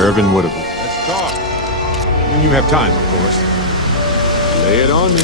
Irvin Woodable. Let's talk. When you have time, of course. Lay it on me.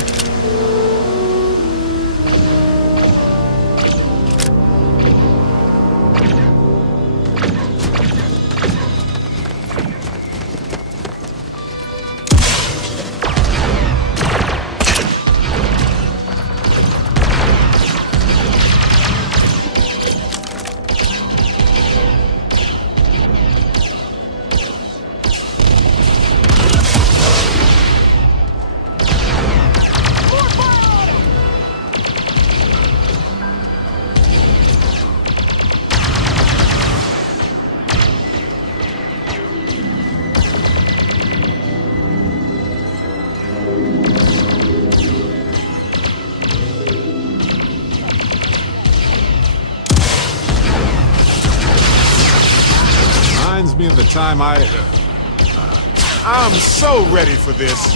Me of the time I'm so ready for this.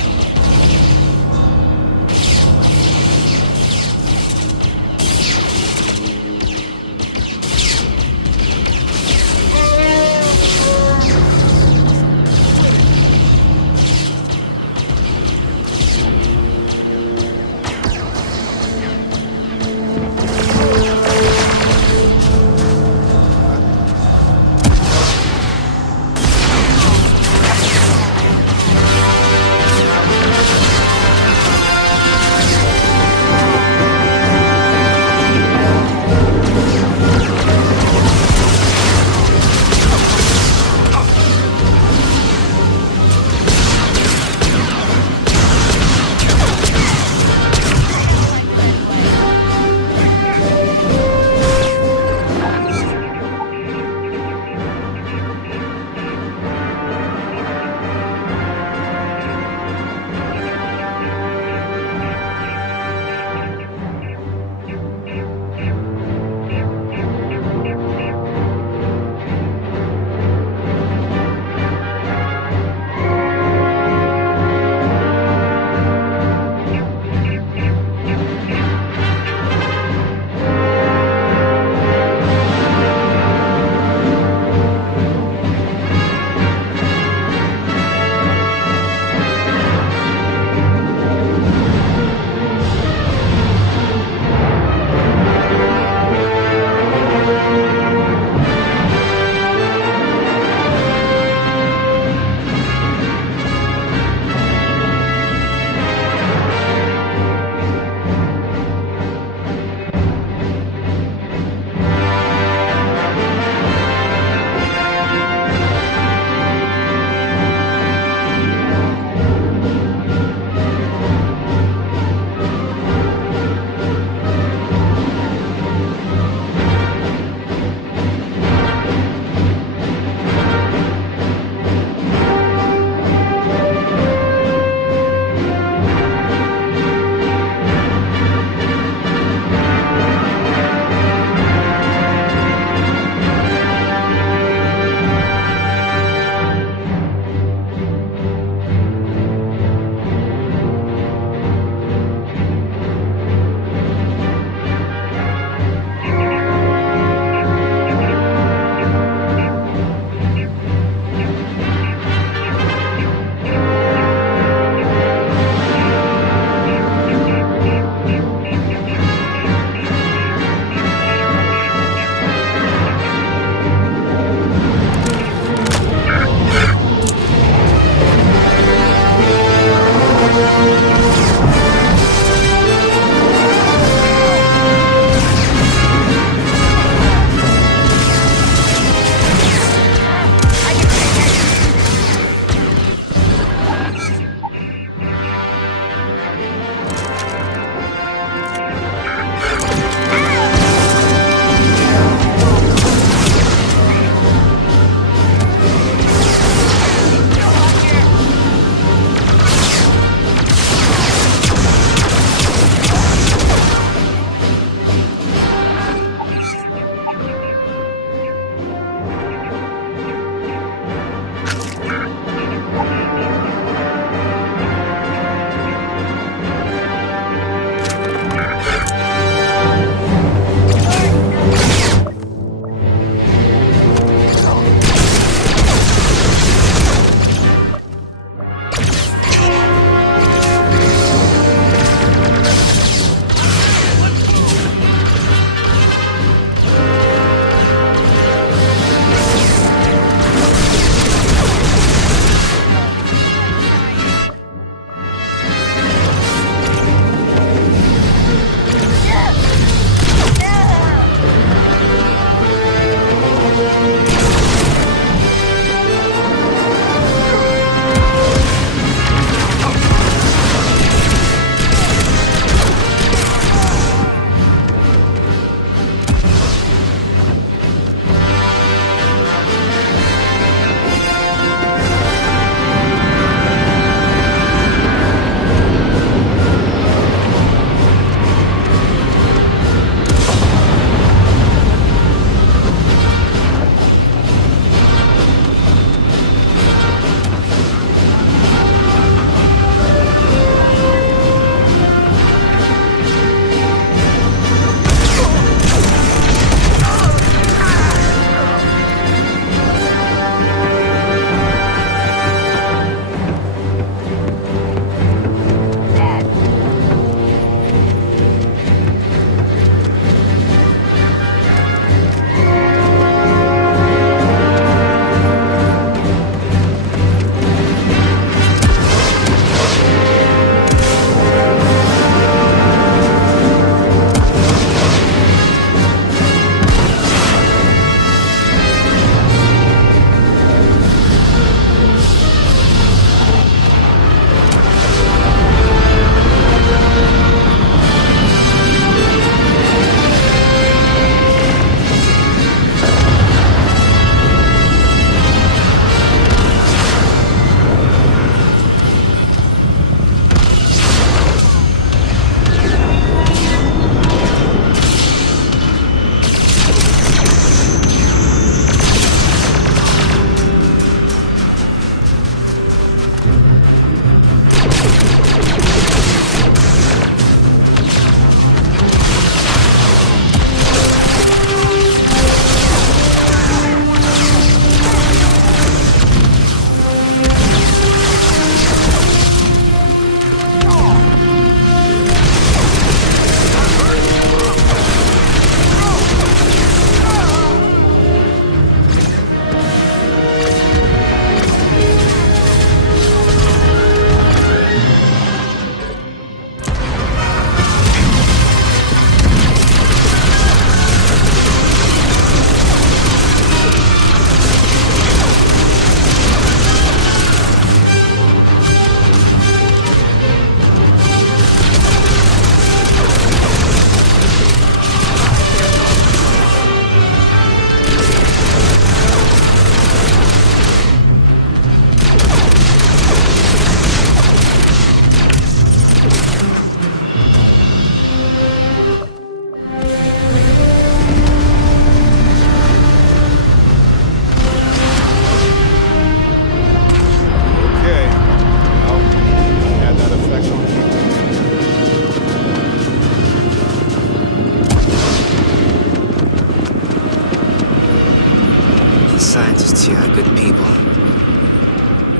People.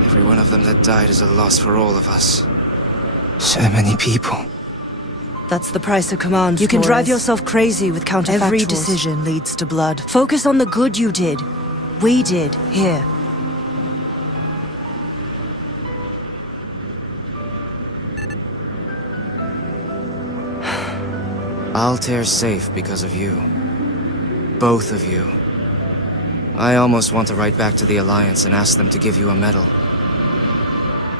Every one of them that died is a loss for all of us. So many people. That's the price of command, You can drive Flores. yourself crazy with counterfactuals. Every decision leads to blood. Focus on the good you did. We did, here. Altair's safe because of you. Both of you. I almost want to write back to the Alliance and ask them to give you a medal.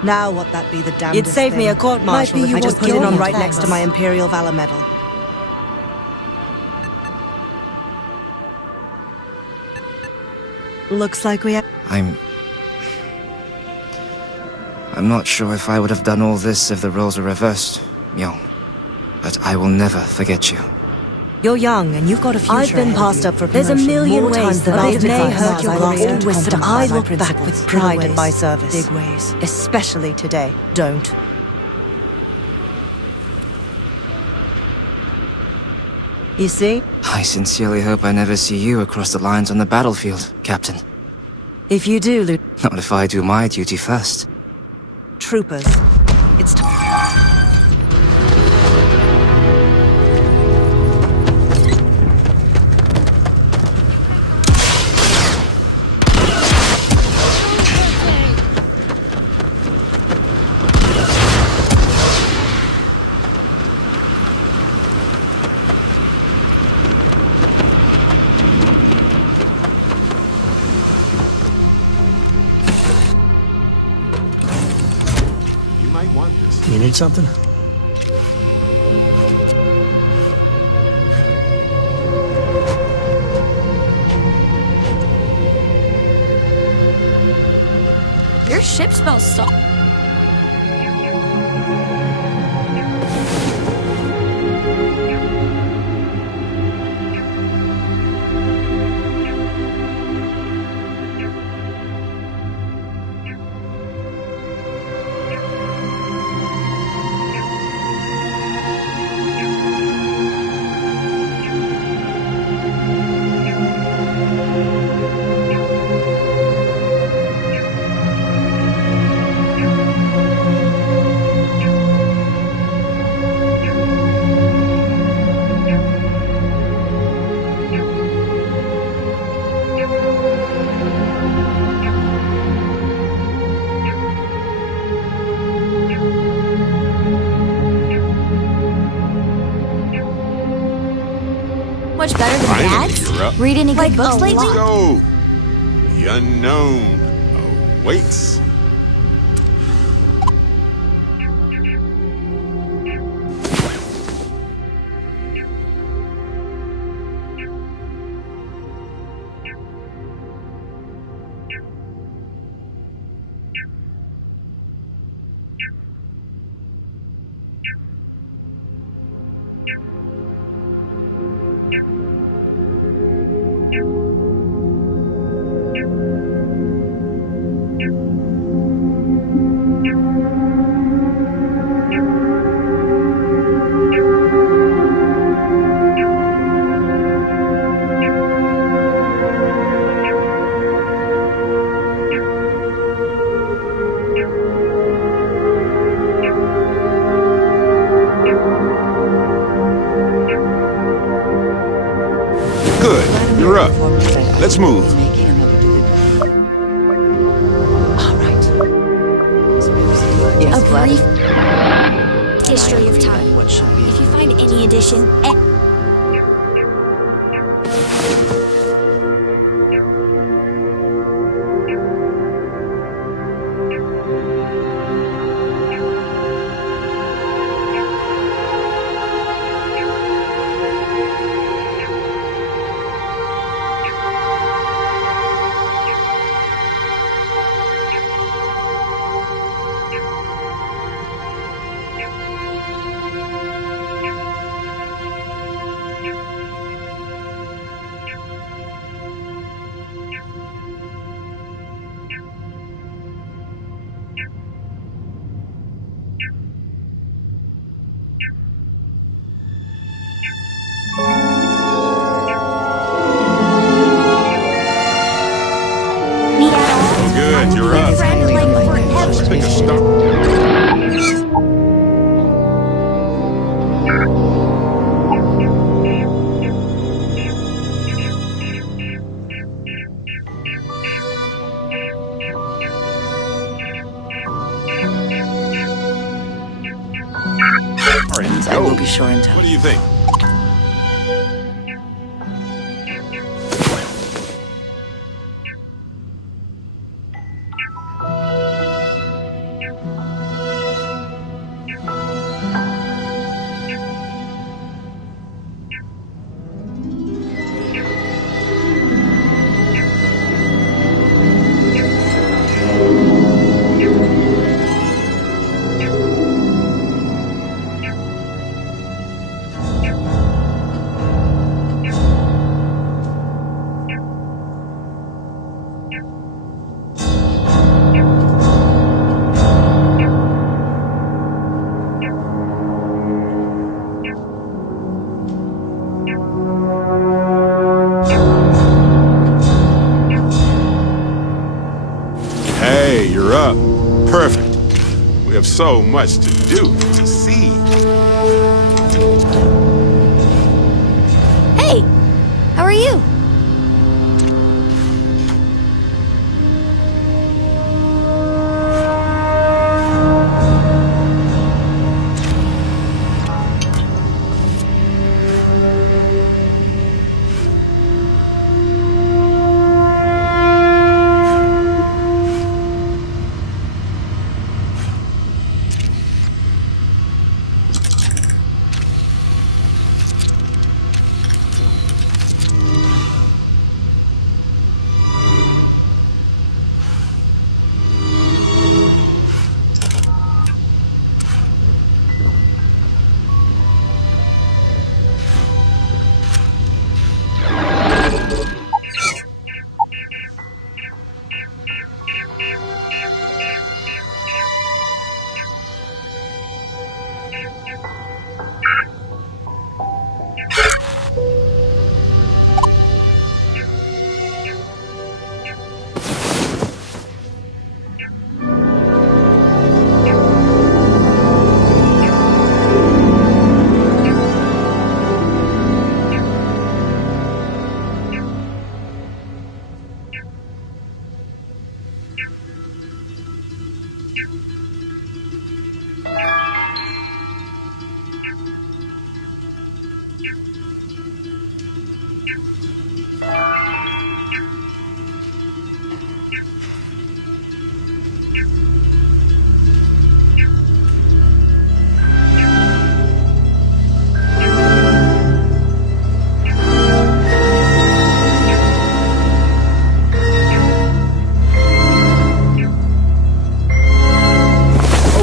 Now what that be the damnedest You'd save me a thing. court-martial Might if be I you just want put it on your right thanks. next to my Imperial Valor Medal. Looks like we have... I'm not sure if I would have done all this if the roles were reversed, Myung. But I will never forget you. You're young, and you've got a future. I've been ahead of passed you. up for There's a promotion million more ways times that than I I've may been hurt your career. career. Twisted But by I my look back principles. with pride Little at my ways, service. big ways. Especially today. Don't. You see? I sincerely hope I never see you across the lines on the battlefield, Captain. If you do, Not if I do my duty first. troopers, it's time. You might want this. You need something? Your ship smells so... Much better than Finally, Dad's? you're up. Read any good books lately? Let's go. The unknown awaits. Good. You're up. Let's move. A brief history of time. If you find any addition... Good, you're up. Friend like Let's forever. take a stop. I will be sure and tell What do you think? Hey, you're up. Perfect. We have so much to do, to see. Hey, how are you?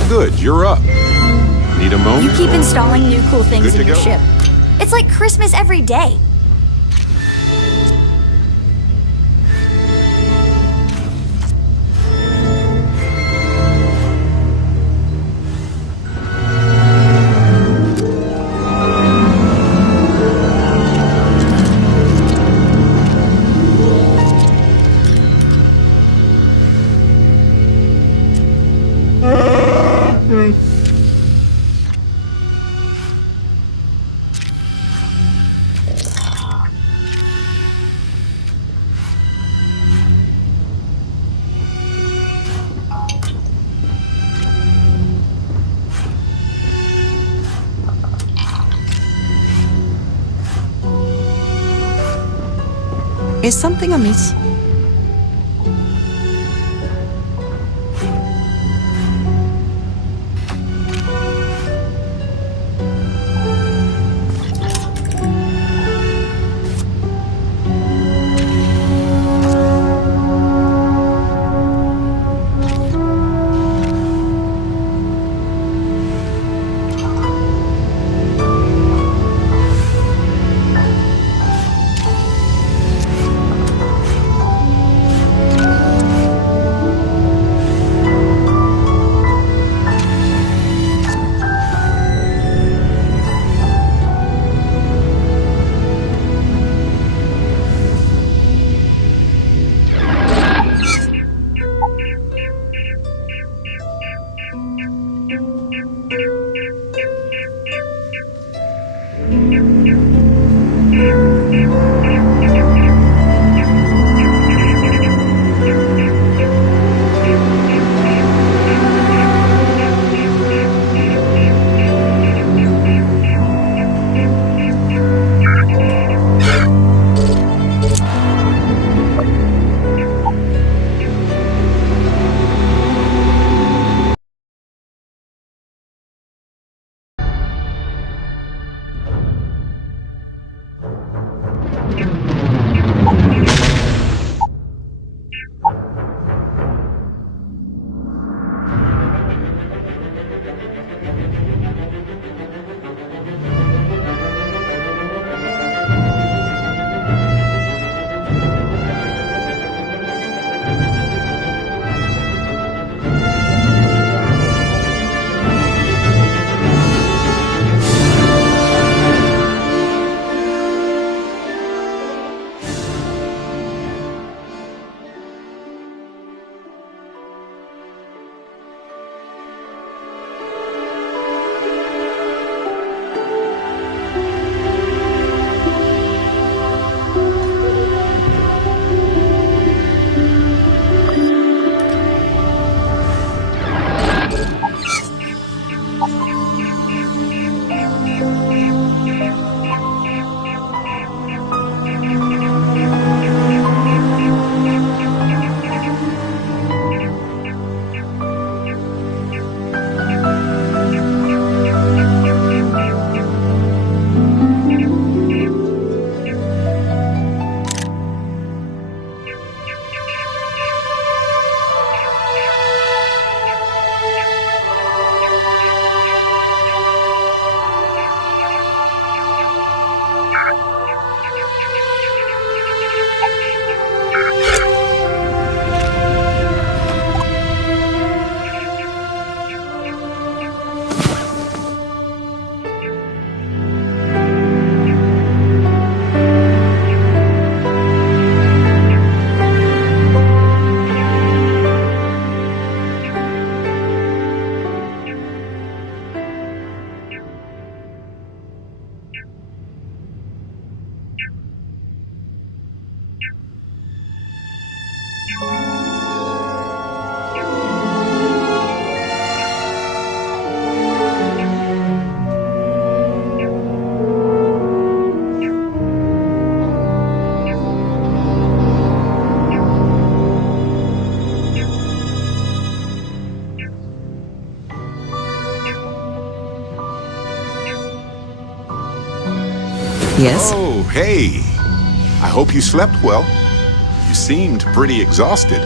Good, you're up. Need a moment? You keep installing new cool things Good to in your go. ship. It's like Christmas every day. Is something amiss? Yes? Oh, hey. I hope you slept well. You seemed pretty exhausted.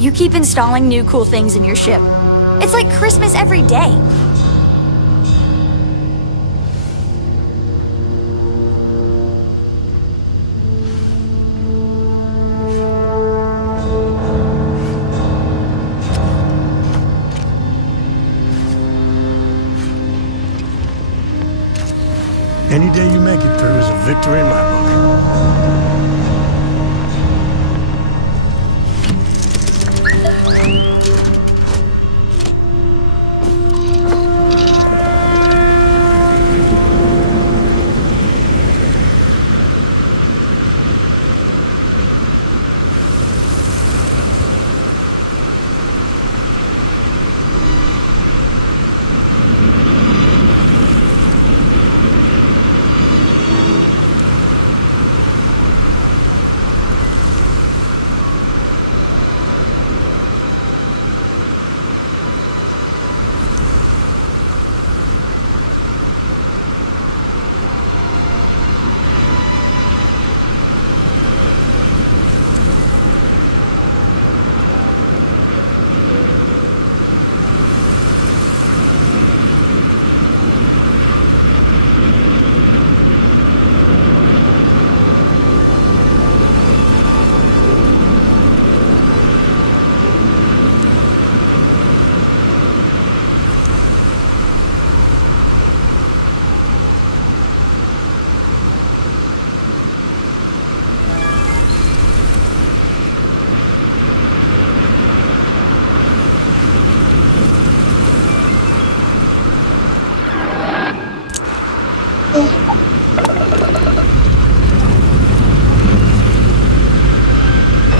You keep installing new cool things in your ship. It's like Christmas every day. Any day you make it through is a victory in my book.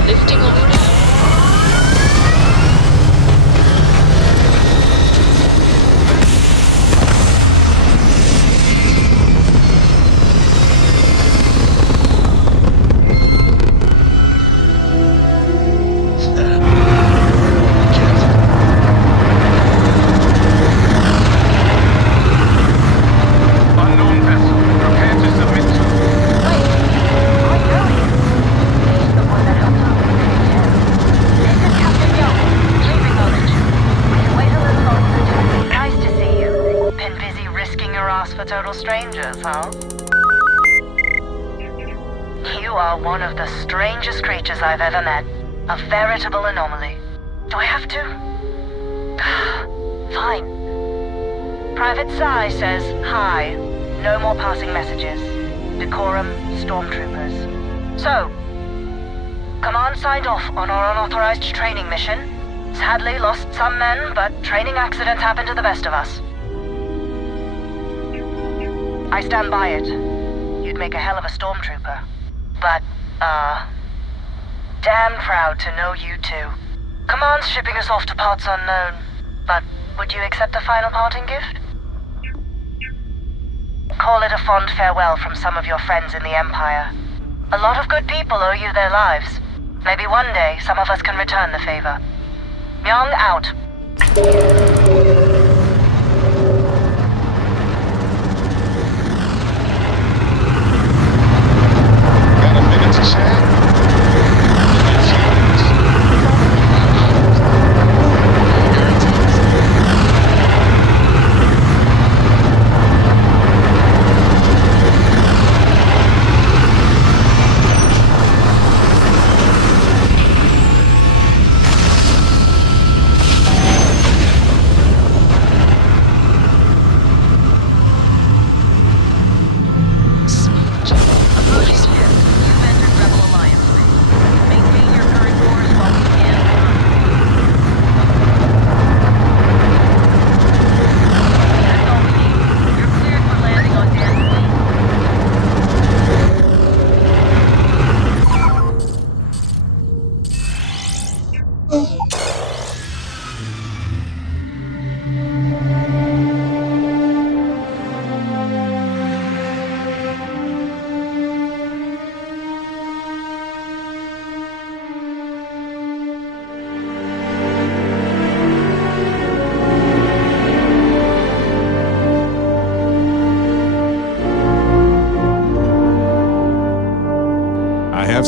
Lifting off now. Unknown vessel. Prepare to submit to... Wait, I know him. He's the one that helped us with him. This is Captain Young. Leaving knowledge. We can wait a little longer to... Nice to see you. Been busy risking your ass for total strangers, huh? You are one of the strangest creatures I've ever met. A veritable anomaly. Do I have to? Fine. Private Psy says, hi. No more passing messages. Decorum, stormtroopers. So, Command signed off on our unauthorized training mission. Sadly lost some men, but training accidents happen to the best of us. I stand by it. You'd make a hell of a stormtrooper. But, damn proud to know you too. Command's shipping us off to parts unknown. But would you accept a final parting gift? Call it a fond farewell from some of your friends in the Empire. A lot of good people owe you their lives. Maybe one day some of us can return the favor. Myung out. Got a minute to share?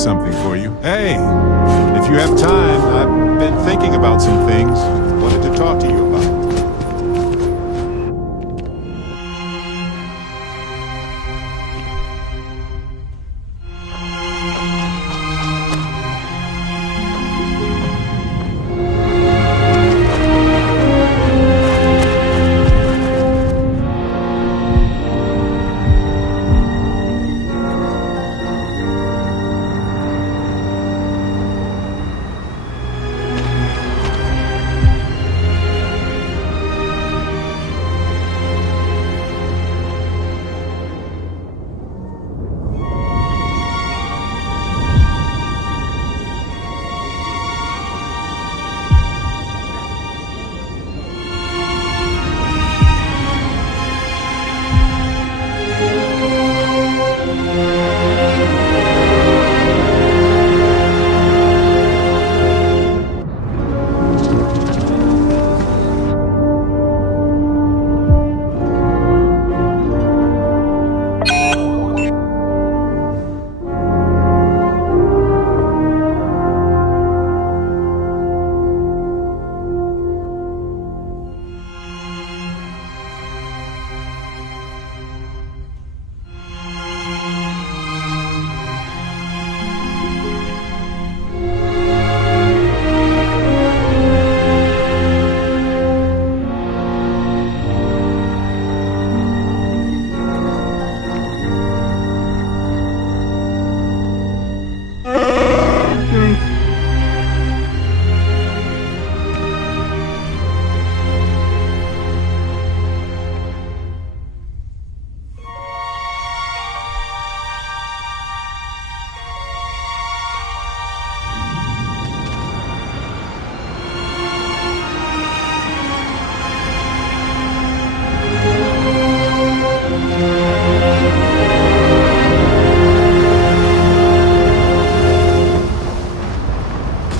something for you. Hey, if you have time, I've been thinking about some things. Wanted to talk to you about.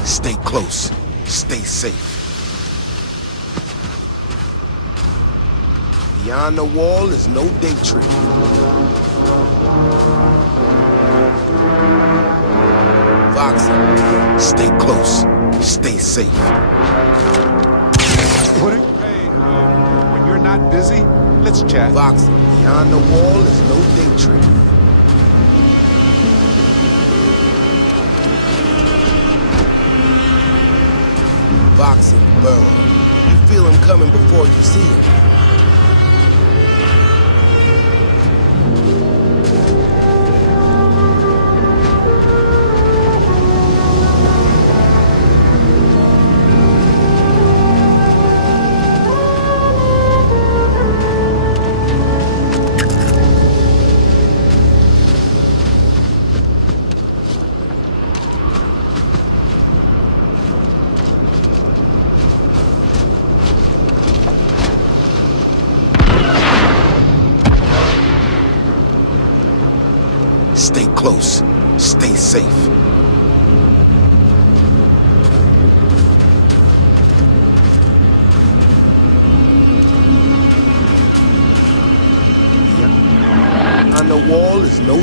Stay close. Stay safe. Beyond the wall is no day trip. Foxy, stay close. Stay safe. Hey, when you're not busy, let's chat. Foxy, beyond the wall is no day trip. Foxy, Burrow. You feel him coming before you see him. Stay close. Stay safe. Yeah. On the wall is no...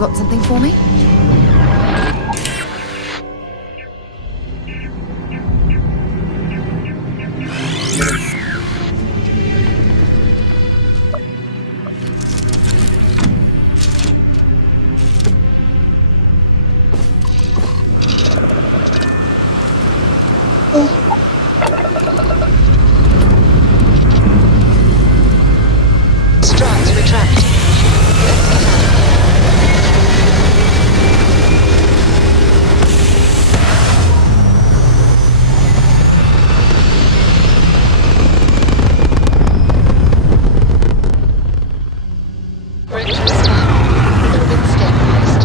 got something for me? Struts retract. Bridge restored. Orbit stabilized.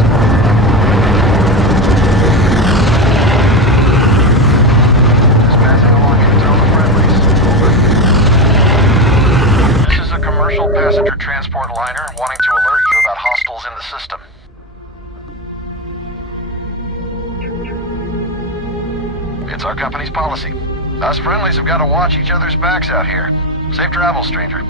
Just passing along intel to friendlies. Over. This is a commercial passenger transport liner wanting to alert you about hostiles in the system. It's our company's policy. Us friendlies have got to watch each other's backs out here. Safe travels, stranger.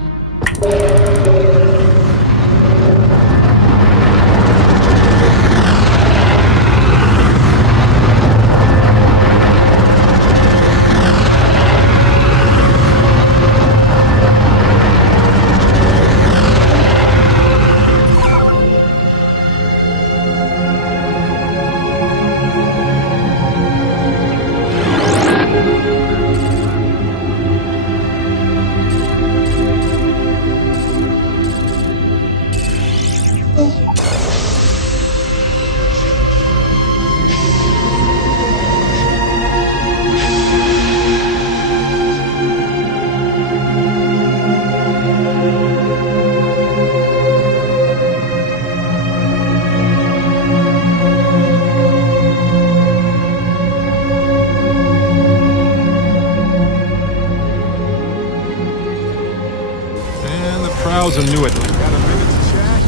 And the prow's a new it. Got a minute to chat?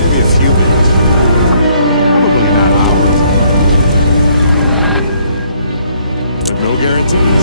Maybe a few minutes. Probably not hours. But no guarantees.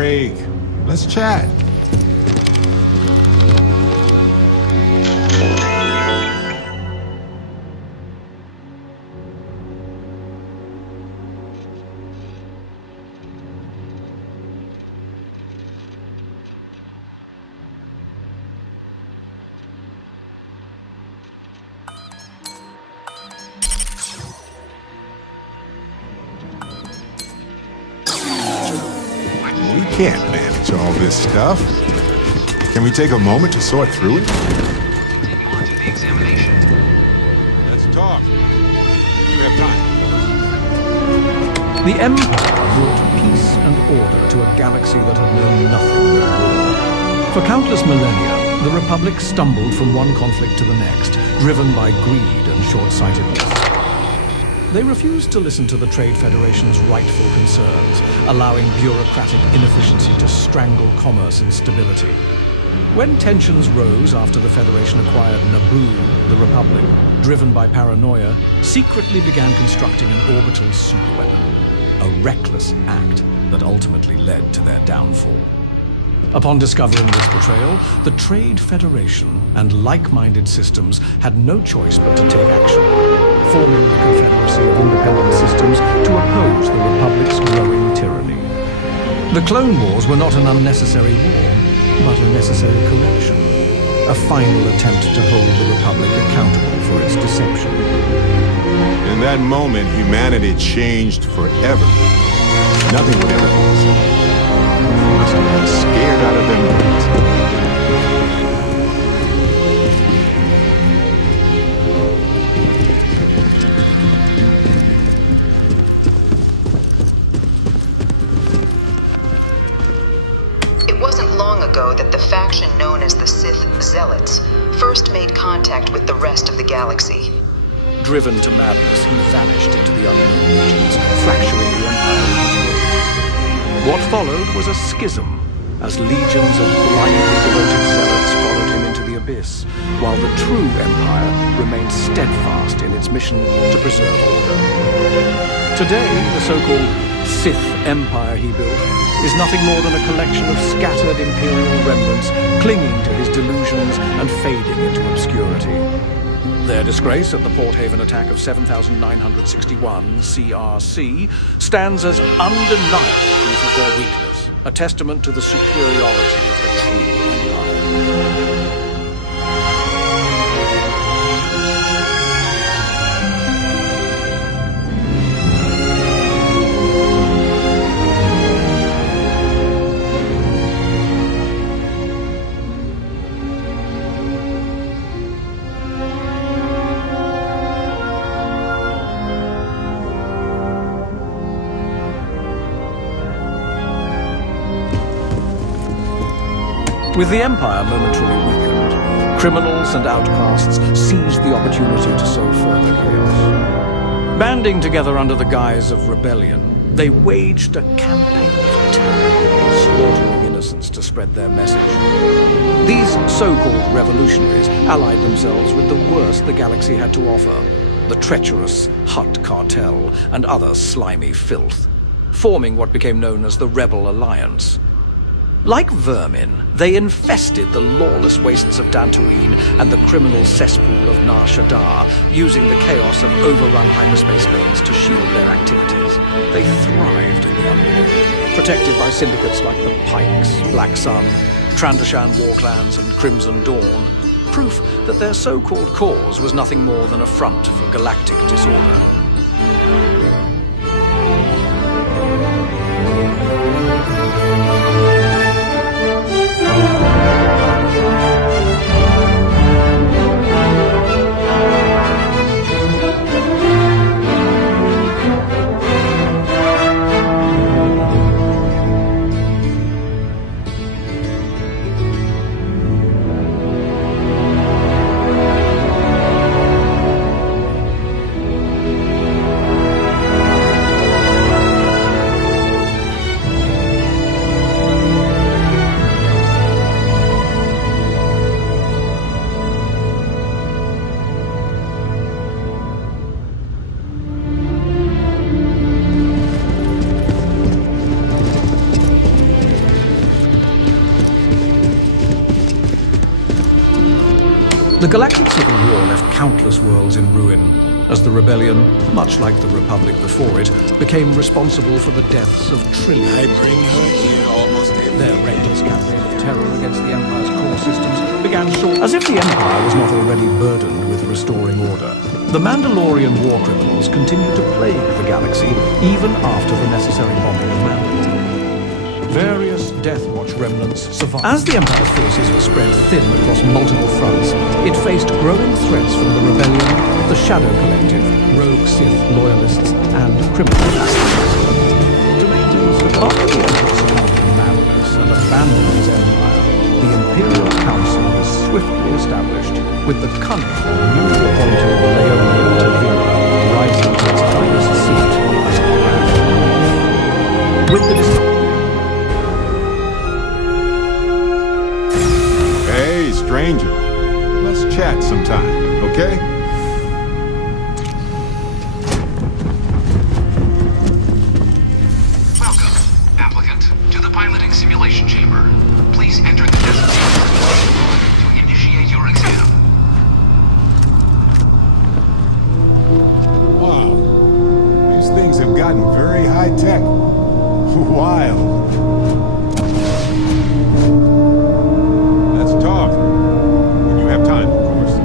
break. Let's chat. We can't manage all this stuff. Can we take a moment to sort through it? On to the examination. Let's talk. You have time. The Empire brought peace and order to a galaxy that had known nothing but war. For countless millennia, the Republic stumbled from one conflict to the next, driven by greed and short-sightedness. They refused to listen to the Trade Federation's rightful concerns, allowing bureaucratic inefficiency to strangle commerce and stability. When tensions rose after the Federation acquired Naboo, the Republic, driven by paranoia, secretly began constructing an orbital superweapon, a reckless act that ultimately led to their downfall. Upon discovering this betrayal, the Trade Federation and like-minded systems had no choice but to take action, forming the Confederacy of Independent Systems to oppose the Republic's growing tyranny. The Clone Wars were not an unnecessary war, but a necessary correction, a final attempt to hold the Republic accountable for its deception. In that moment, humanity changed forever. Nothing would ever be the same. They must have been scared out of their minds. It wasn't long ago that the faction known as the Sith Zealots first made contact with the rest of the galaxy. Driven to madness, he vanished into the unknown regions, fracturing the Empire in his wake. What followed was a schism, as legions of blindly devoted zealots followed him into the abyss, while the true Empire remained steadfast in its mission to preserve order. Today, the so-called Sith Empire he built is nothing more than a collection of scattered Imperial remnants clinging to his delusions and fading into obscurity. Their disgrace at the Port Haven attack of 7,961 CRC stands as undeniable proof of their weakness, a testament to the superiority of the true Empire. With the Empire momentarily weakened, criminals and outcasts seized the opportunity to sow further chaos. Banding together under the guise of rebellion, they waged a campaign of terror, slaughtering innocents to spread their message. These so-called revolutionaries allied themselves with the worst the galaxy had to offer, the treacherous Hutt cartel and other slimy filth, forming what became known as the Rebel Alliance. Like vermin, they infested the lawless wastes of Dantooine and the criminal cesspool of Nar Shaddaa, using the chaos of overrun hyperspace lanes to shield their activities. They thrived in the underworld, protected by syndicates like the Pikes, Black Sun, Trandoshan War Clans, and Crimson Dawn, proof that their so-called cause was nothing more than a front for galactic disorder. The Galactic Civil War left countless worlds in ruin, as the Rebellion, much like the Republic before it, became responsible for the deaths of trillions. I bring her here almost every Their relentless campaign of terror against the Empire's core systems began short. As if the Empire was not already burdened with restoring order, the Mandalorian war criminals continued to plague the galaxy even after the necessary bombing of Mandalore. Various Death Watch remnants survived. As the Empire's forces were spread thin across multiple fronts, it faced growing threats from the Rebellion, the Shadow Collective, rogue Sith loyalists, and criminals. After the Emperor succumbed to madness and abandoned his empire, the Imperial Council was swiftly established, with the cunning newly appointed Leonia Tavira rising to its highest seat as Grand Moff. With the Hey, stranger. Let's chat sometime, okay? Welcome, applicant, to the piloting simulation chamber. Please enter the designated to initiate your exam. Wow. These things have gotten very high-tech. Wild. Let's talk. When you have time, of course.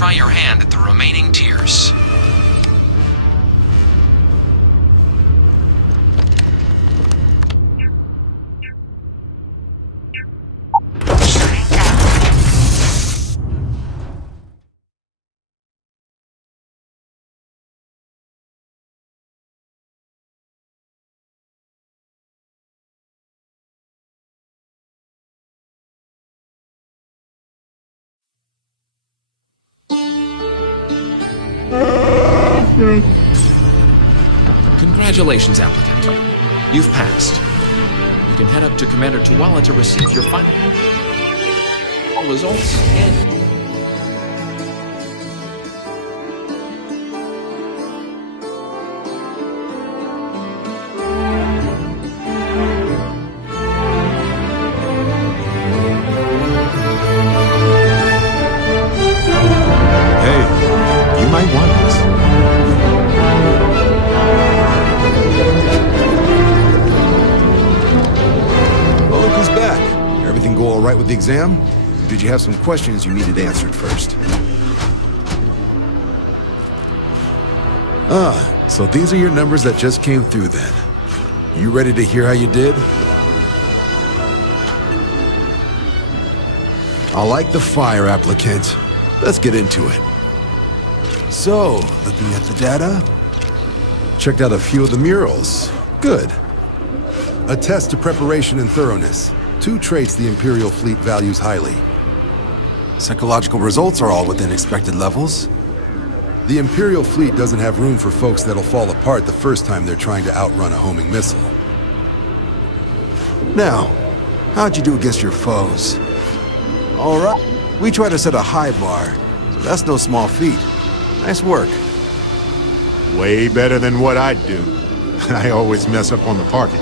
try your hand at the remaining tiers. Congratulations, applicant. You've passed. You can head up to Commander Tuwala to receive your final results and... Hey, you might want this. Well, look who's back. Everything go all right with the exam? Or did you have some questions you needed answered first? Ah, so these are your numbers that just came through then. You ready to hear how you did? I like the fire, applicant. Let's get into it. So, looking at the data, checked out a few of the murals. Good. A test to preparation and thoroughness. 2 traits the Imperial fleet values highly. Psychological results are all within expected levels. The Imperial fleet doesn't have room for folks that'll fall apart the first time they're trying to outrun a homing missile. Now, how'd you do against your foes? All right, we try to set a high bar, so that's no small feat. Nice work. Way better than what I'd do. I always mess up on the parking.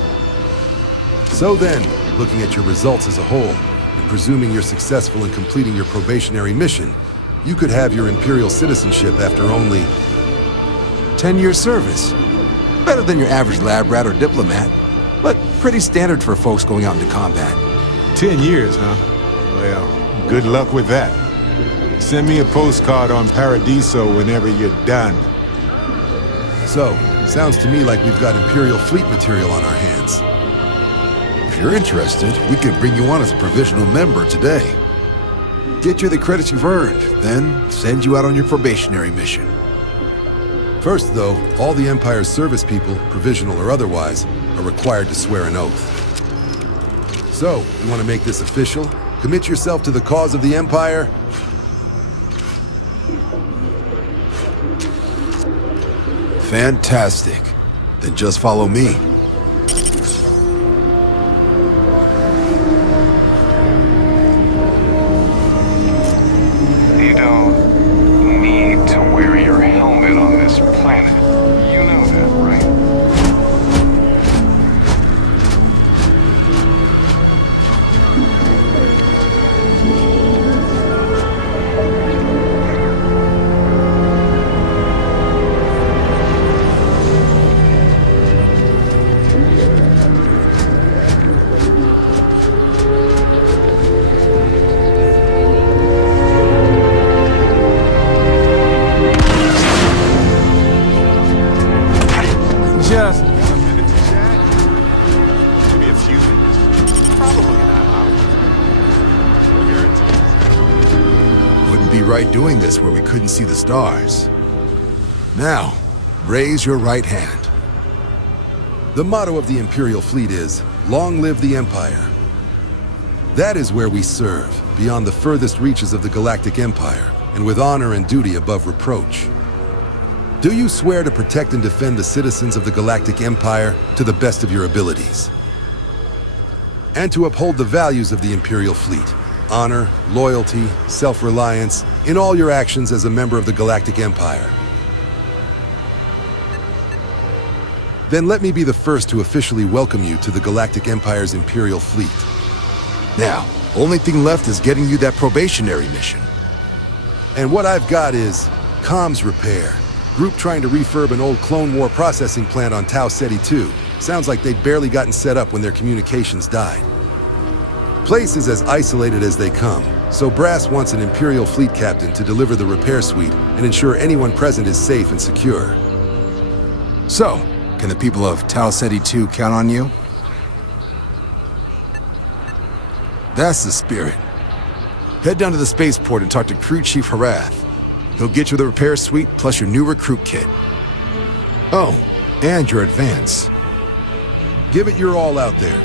So then, looking at your results as a whole, and presuming you're successful in completing your probationary mission, you could have your Imperial citizenship after only 10 years service. Better than your average lab rat or diplomat, but pretty standard for folks going out into combat. 10 years, huh? Well, good luck with that. Send me a postcard on Paradiso whenever you're done. So, sounds to me like we've got Imperial fleet material on our hands. If you're interested, we could bring you on as a provisional member today. Get you the credits you've earned, then send you out on your probationary mission. First, though, all the Empire's service people, provisional or otherwise, are required to swear an oath. So, you want to make this official? Commit yourself to the cause of the Empire? Fantastic. Then just follow me. You don't need to wear your helmet on this planet. You know that, right? Just got a minute to chat? Maybe a few minutes. Probably not hours. No guarantees. Wouldn't be right doing this where we couldn't see the stars. Now, raise your right hand. The motto of the Imperial fleet is, "Long live the Empire." That is where we serve, beyond the furthest reaches of the Galactic Empire, and with honor and duty above reproach. Do you swear to protect and defend the citizens of the Galactic Empire to the best of your abilities? And to uphold the values of the Imperial fleet, honor, loyalty, self-reliance, in all your actions as a member of the Galactic Empire? Then let me be the first to officially welcome you to the Galactic Empire's Imperial fleet. Now, only thing left is getting you that probationary mission. And what I've got is comms repair. Group trying to refurb an old Clone War processing plant on Tau Ceti 2. Sounds like they'd barely gotten set up when their communications died. Place is as isolated as they come, So Brass wants an Imperial fleet captain to deliver the repair suite and ensure anyone present is safe and secure. So, can the people of Tau Ceti 2 count on you? That's the spirit. Head down to the spaceport and talk to Crew Chief Harath. He'll get you the repair suite plus your new recruit kit. Oh, and your advance. Give it your all out there.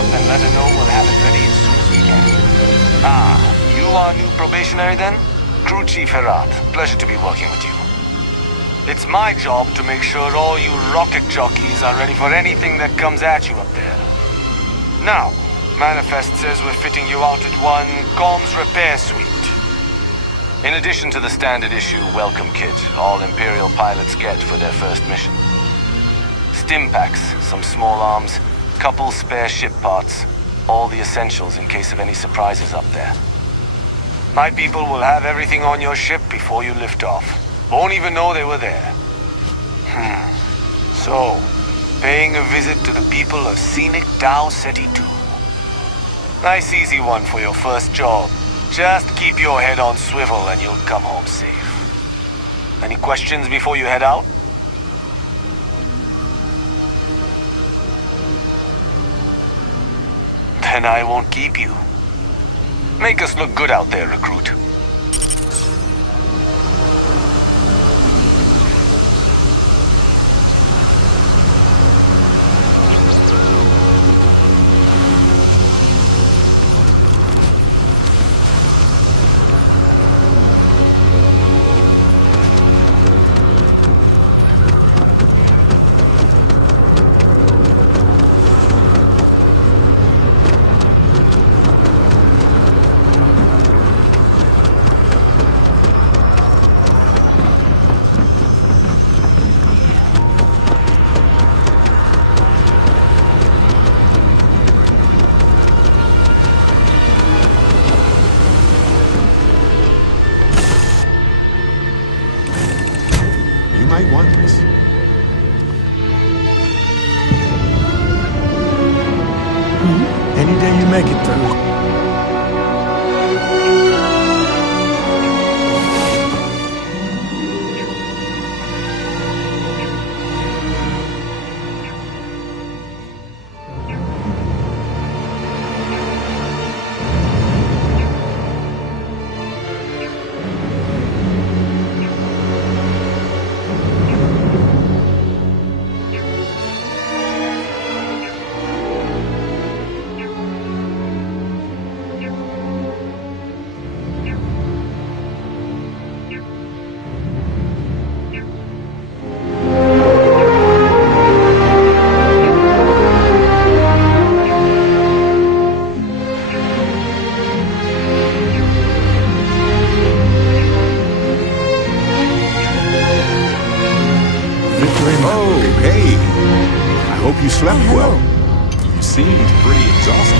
And let her know we'll have it ready as soon as we can. Ah, you are new probationary then? Crew Chief Herat, pleasure to be working with you. It's my job to make sure all you rocket jockeys are ready for anything that comes at you up there. Now, Manifest says we're fitting you out with one comms repair suite. In addition to the standard issue welcome kit all Imperial pilots get for their first mission. Stim packs, some small arms, couple spare ship parts, all the essentials in case of any surprises up there. My people will have everything on your ship before you lift off. Won't even know they were there. So, paying a visit to the people of scenic Tau Ceti 2. Nice easy one for your first job. Just keep your head on swivel and you'll come home safe. Any questions before you head out? Then I won't keep you. Make us look good out there, recruit. might want this. Any day you make it through. Oh, hey. I hope you slept well. You seemed pretty exhausted.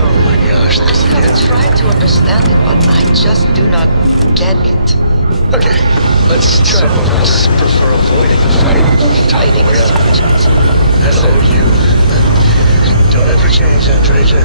Oh my gosh, this I have tried to understand it, but I just do not get it. Okay, let's try. Some of us prefer avoiding the fight. Fighting is too much. Hello, you. Don't ever change, Andreja.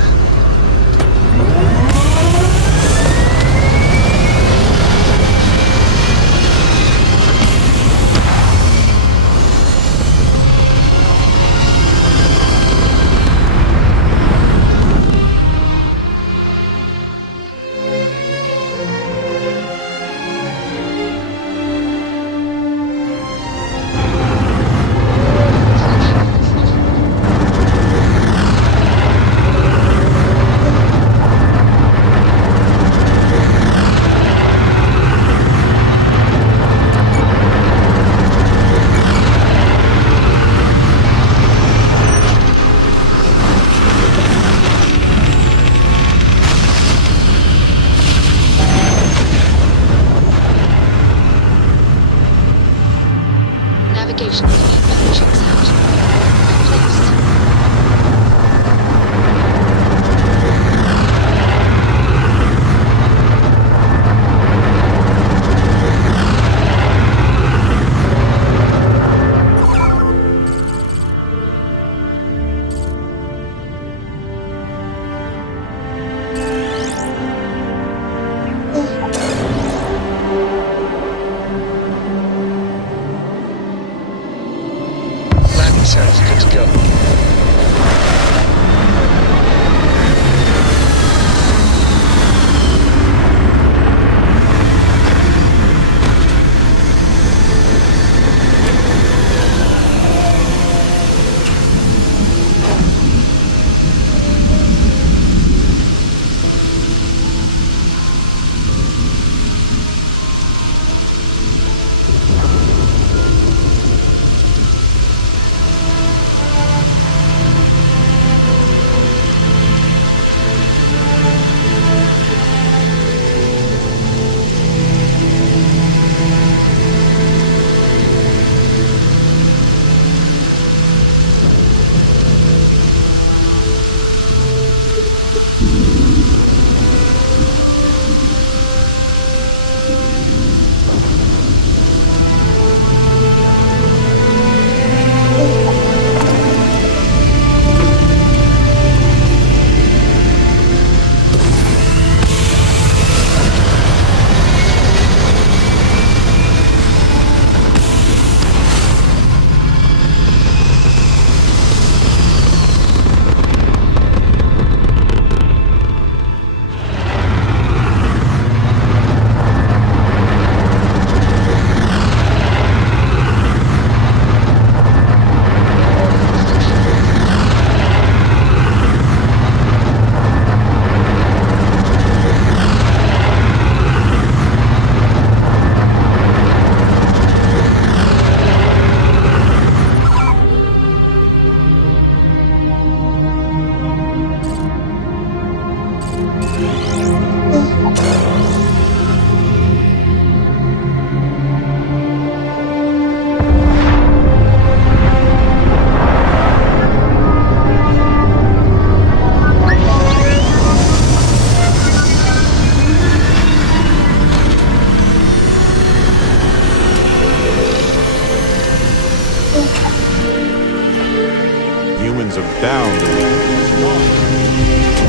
Humans abound in the stars.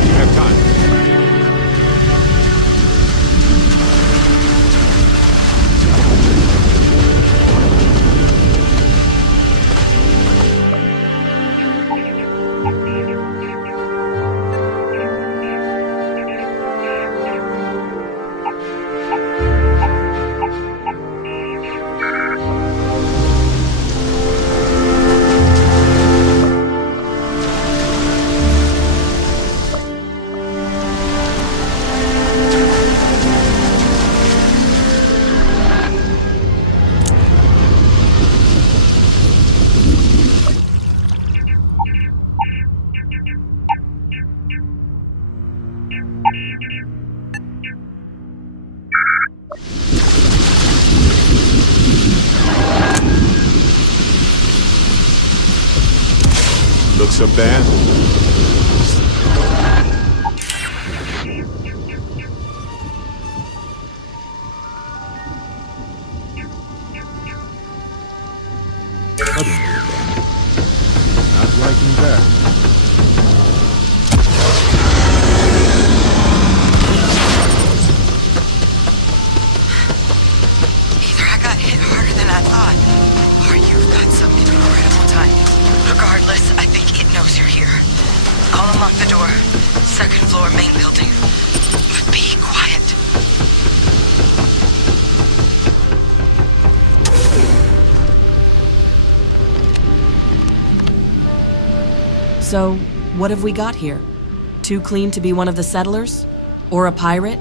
You have time. Looks abandoned. Suddenly abandoned. Not liking that. Either I got hit harder than I thought, or you've got some incredible timing. Regardless, I think it knows you're here. I'll unlock the door. Second floor, main building. But be quiet. So, what have we got here? Too clean to be one of the settlers? Or a pirate?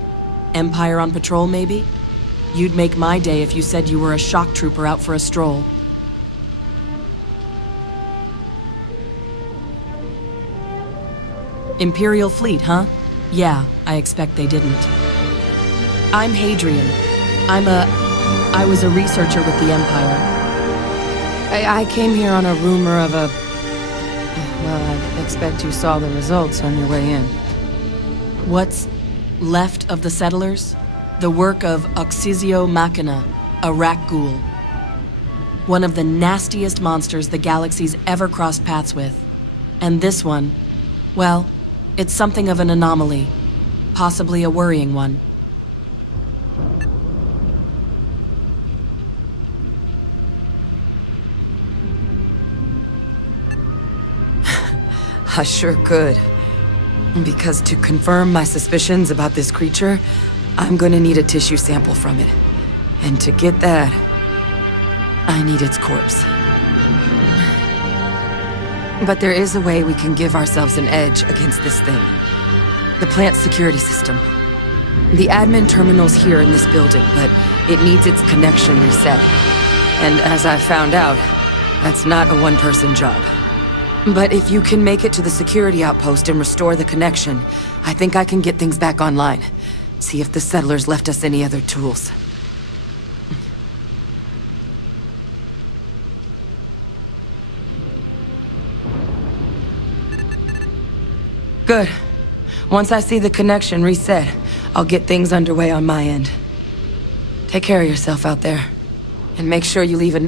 Empire on patrol, maybe? You'd make my day if you said you were a shock trooper out for a stroll. Imperial fleet, huh? Yeah, I expect they didn't. I'm Hadrian. I was a researcher with the Empire. I came here on a rumor of a... Well, I expect you saw the results on your way in. What's left of the settlers? The work of Oxysio Machina, a rat ghoul. One of the nastiest monsters the galaxy's ever crossed paths with. And this one, well, it's something of an anomaly. Possibly a worrying one. I sure could. Because to confirm my suspicions about this creature, I'm gonna need a tissue sample from it. And to get that, I need its corpse. But there is a way we can give ourselves an edge against this thing. The plant's security system. The admin terminal's here in this building, but it needs its connection reset. And as I found out, that's not a one-person job. But if you can make it to the security outpost and restore the connection, I think I can get things back online. See if the settlers left us any other tools. Good. Once I see the connection reset, I'll get things underway on my end. Take care of yourself out there. And make sure you leave a...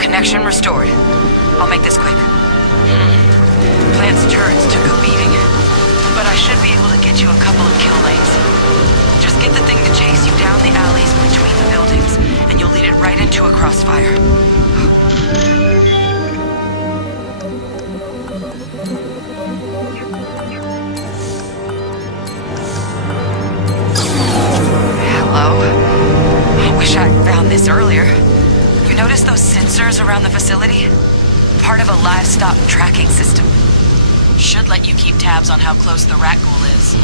Connection restored. I'll make this quick. Plant's turrets took a beating, but I should be able to get you a couple of kill lanes. Just get the thing to chase you down the alleys between the buildings, and you'll lead it right into a crossfire. trackers around the facility? Part of a livestock tracking system. Should let you keep tabs on how close the rat ghoul is.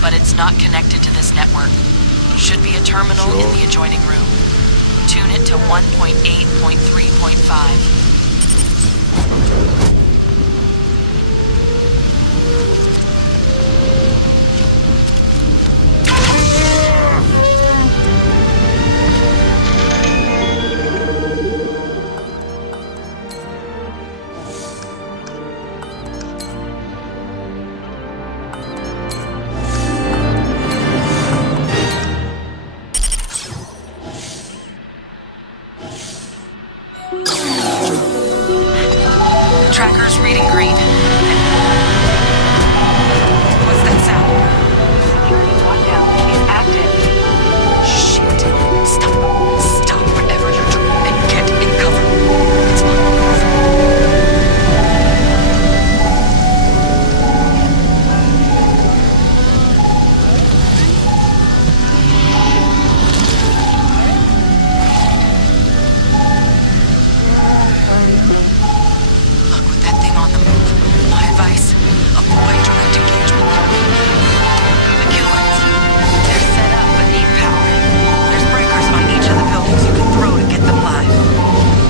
But it's not connected to this network. Should be a terminal in the adjoining room. Tune it to 1.8.3.5. Tracker's reading green. What's that sound? Security lockdown is active. Shit. Stop whatever you're doing and get in cover. It's not Look, with that thing on the move, my advice, avoid direct engagement. The killers, they're set up but need power. There's breakers on each of the buildings you can throw to get them live.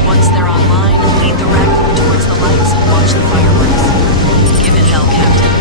Once they're online, lead the rat ghoul towards the lights and watch the fireworks. Give it hell, Captain.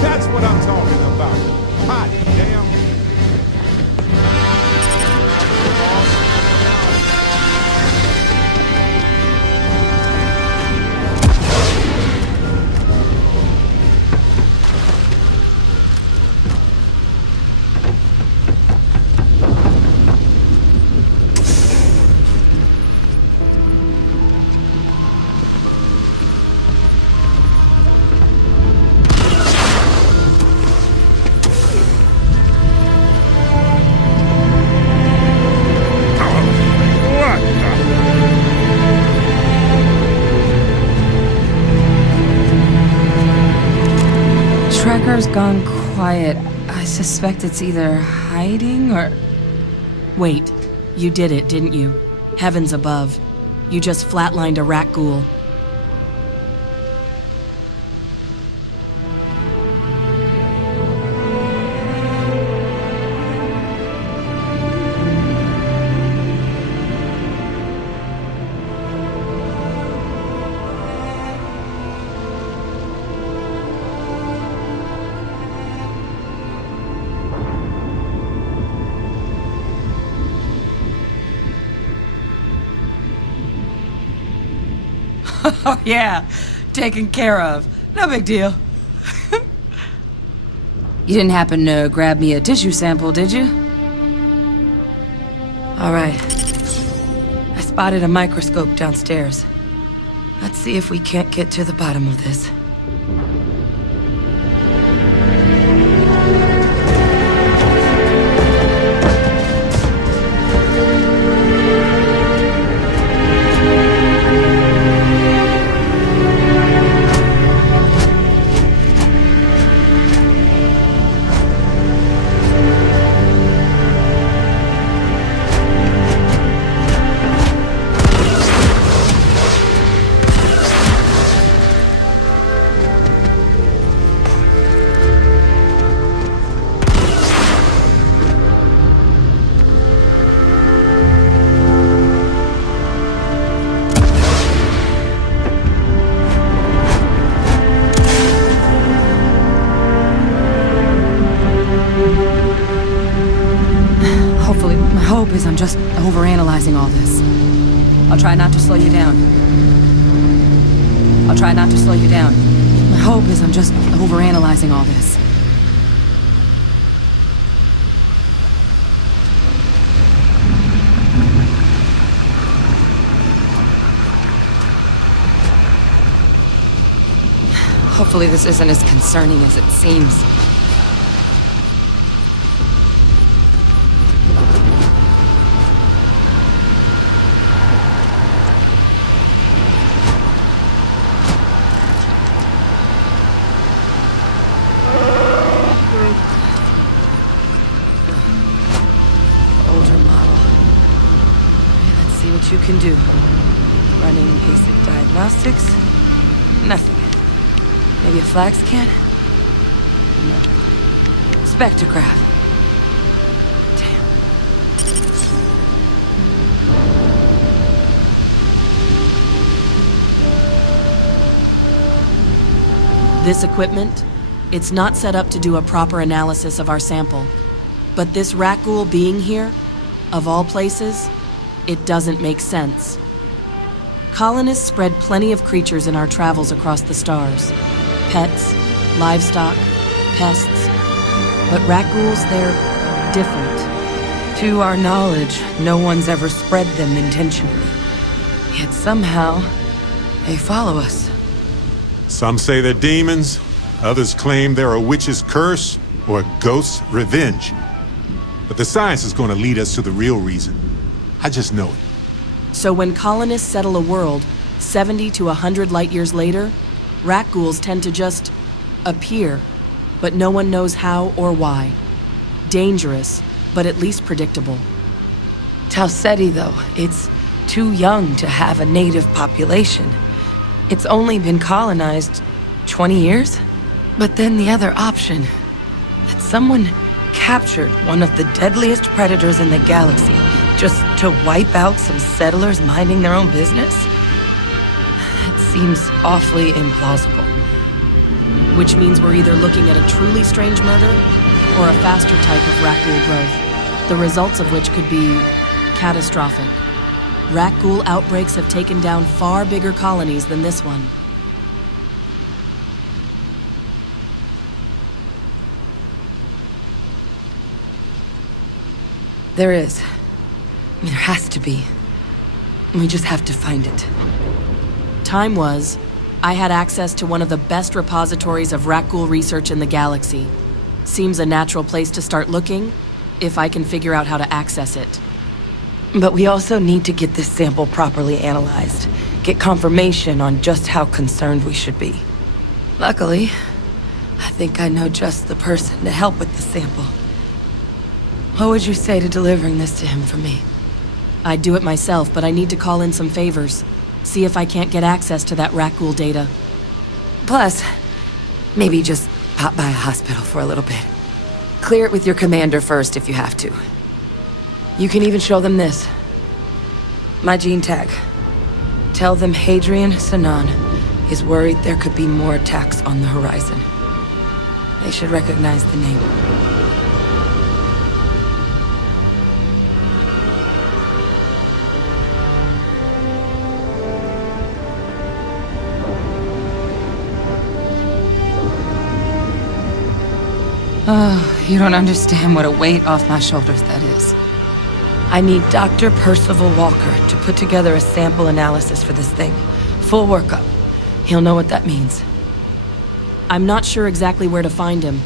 That's what I'm talking about. Hot damn. Tracker's gone quiet. I suspect it's either hiding or... Wait, you did it, didn't you? Heavens above. You just flatlined a rat ghoul. Oh, yeah. Taken care of. No big deal. You didn't happen to grab me a tissue sample, did you? All right. I spotted a microscope downstairs. Let's see if we can't get to the bottom of this. Hopefully, my hope is I'm just overanalyzing all this. I'll try not to slow you down. I'll try not to slow you down. My hope is I'm just overanalyzing all this. Hopefully this isn't as concerning as it seems. Older model. Let's see what you can do. Running basic diagnostics? Nothing. Maybe a flag scan? No. Spectrograph. Damn. This equipment, it's not set up to do a proper analysis of our sample. But this rat ghoul being here, of all places, it doesn't make sense. Colonists spread plenty of creatures in our travels across the stars. Pets, livestock, pests. But rat ghouls, they're different. To our knowledge, no one's ever spread them intentionally. Yet somehow, they follow us. Some say they're demons, others claim they're a witch's curse or a ghost's revenge. But the science is going to lead us to the real reason. I just know it. So when colonists settle a world, 70 to 100 light years later, rat ghouls tend to just appear, but no one knows how or why. Dangerous, but at least predictable. Tau Ceti, though, it's too young to have a native population. It's only been colonized 20 years? But then the other option, that someone captured one of the deadliest predators in the galaxy just to wipe out some settlers minding their own business? That seems awfully implausible. Which means we're either looking at a truly strange murder or a faster type of rat ghoul growth, the results of which could be catastrophic. Rat ghoul outbreaks have taken down far bigger colonies than this one. There is. There has to be. We just have to find it. Time was, I had access to one of the best repositories of rat ghoul research in the galaxy. Seems a natural place to start looking, if I can figure out how to access it. But we also need to get this sample properly analyzed. Get confirmation on just how concerned we should be. Luckily, I think I know just the person to help with the sample. What would you say to delivering this to him for me? I'd do it myself, but I need to call in some favors. See if I can't get access to that rat ghoul data. Plus, maybe just pop by a hospital for a little bit. Clear it with your commander first if you have to. You can even show them this. My gene tag. Tell them Hadrian Sanan is worried there could be more attacks on the horizon. They should recognize the name. Oh, you don't understand what a weight off my shoulders that is. I need Dr. Percival Walker to put together a sample analysis for this thing. Full workup. He'll know what that means. I'm not sure exactly where to find him,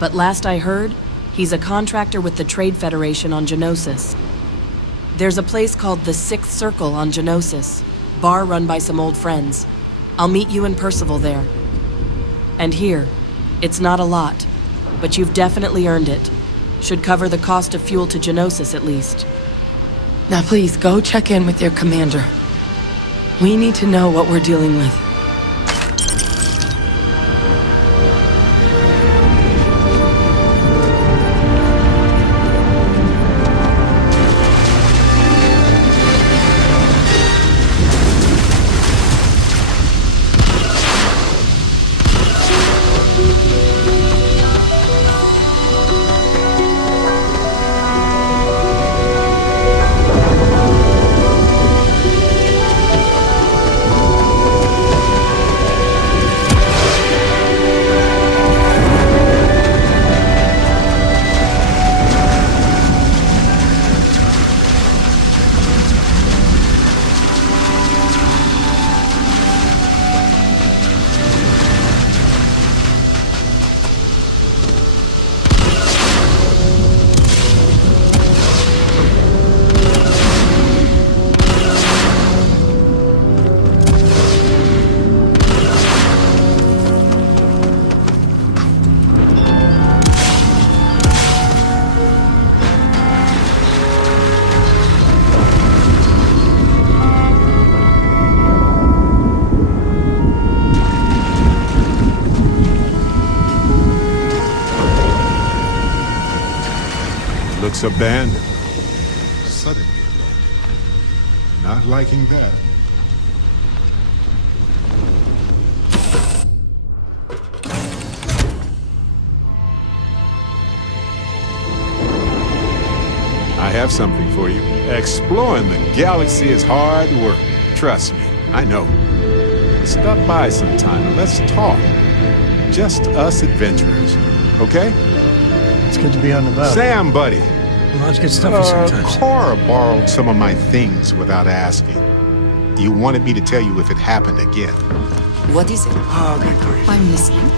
but last I heard, he's a contractor with the Trade Federation on Genosis. There's a place called the Sixth Circle on Genosis, bar run by some old friends. I'll meet you and Percival there. And here, it's not a lot, but you've definitely earned it. Should cover the cost of fuel to Genosis at least. Now please, go check in with your commander. We need to know what we're dealing with. looks abandoned. Suddenly, not liking that. I have something for you. Exploring the galaxy is hard work. Trust me, I know. Stop by sometime and let's talk. Just us adventurers, okay? It's good to be on the boat. Sam, buddy. Let's get stuffy sometimes. Cora borrowed some of my things without asking. You wanted me to tell you if it happened again. What is it? Oh, good grief. I'm listening.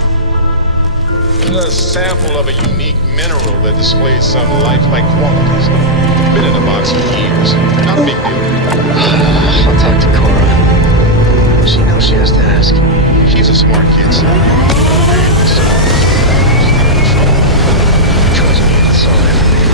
A sample of a unique mineral that displays some lifelike qualities. Been in the box for years. Not a big deal. I'll talk to Cora. She knows she has to ask. She's a smart kid, so. Trust me, that's all I believe.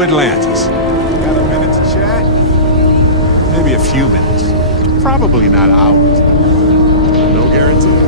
Atlantis. Got a minute to chat? Maybe a few minutes. Probably not hours. No guarantees.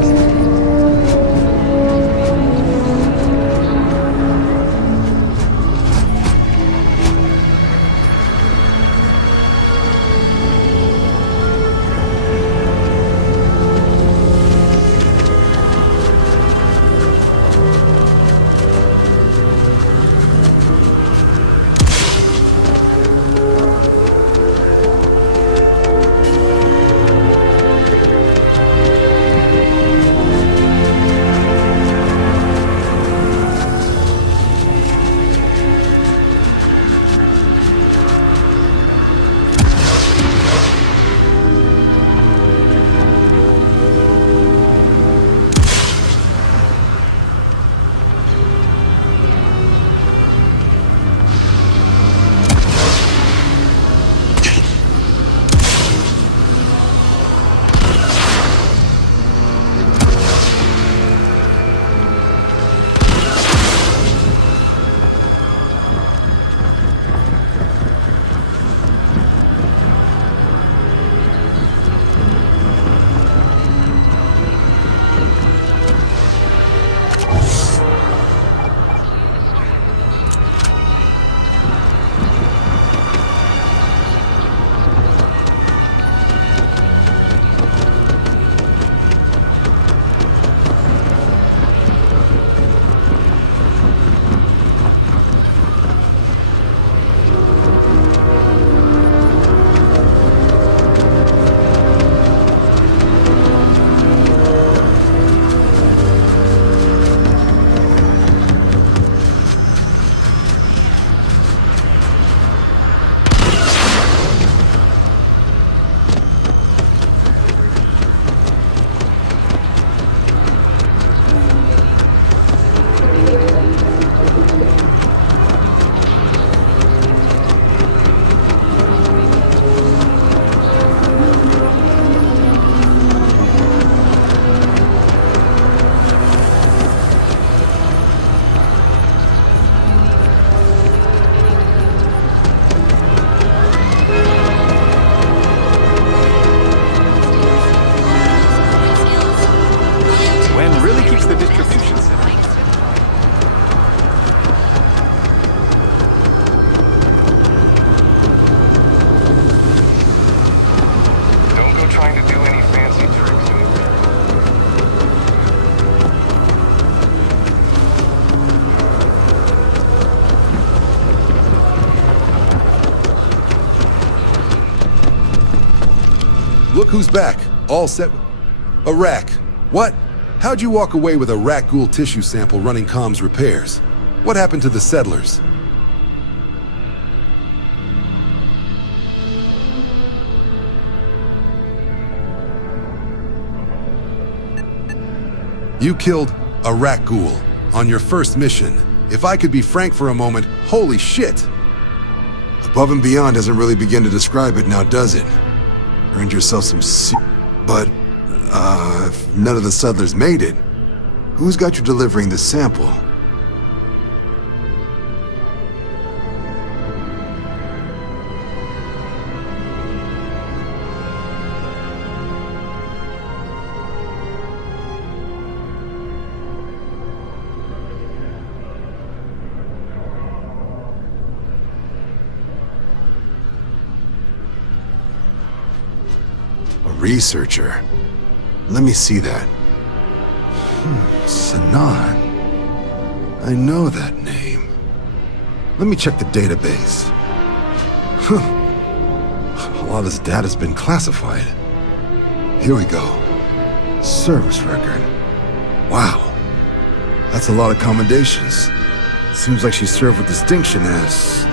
who's back? All set? A rack. What? How'd you walk away with a rat ghoul tissue sample running comms repairs? What happened to the settlers? You killed a rat ghoul on your first mission. If I could be frank for a moment, holy shit! Above and beyond doesn't really begin to describe it now, does it? Earned yourself some but, if none of the settlers made it, who's got you delivering the sample? Researcher. Let me see that. Sanan. I know that name. Let me check the database. A lot of this data's been classified. Here we go. Service record. Wow. That's a lot of commendations. Seems like she served with distinction as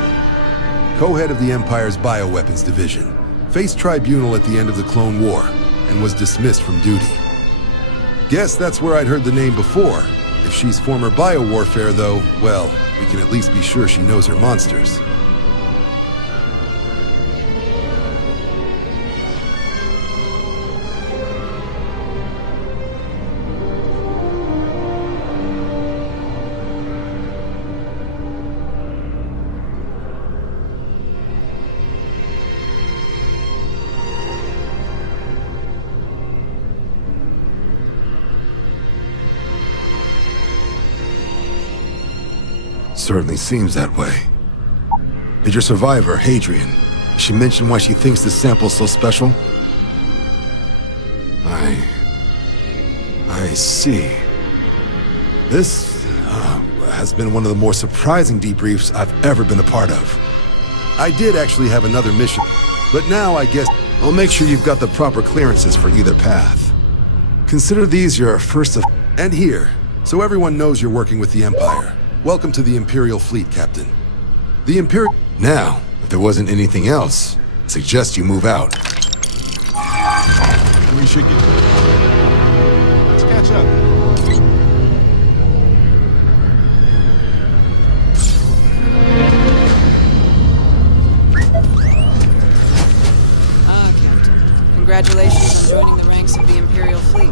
co-head of the Empire's bioweapons division. Faced tribunal at the end of the Clone War, and was dismissed from duty. Guess that's where I'd heard the name before. If she's former biowarfare, though, well, we can at least be sure she knows her monsters. Certainly seems that way. Did your survivor, Hadrian, did she mention why she thinks this sample's so special? I see. This has been one of the more surprising debriefs I've ever been a part of. I did actually have another mission, but now I guess I'll make sure you've got the proper clearances for either path. Consider these your first of... And here, so everyone knows you're working with the Empire. Welcome to the Imperial Fleet, Captain. The Imperial... Now, if there wasn't anything else, I suggest you move out. We should get... Let's catch up. Captain. Congratulations on joining the ranks of the Imperial Fleet.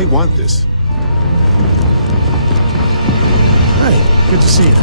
might want this. Hey, good to see you.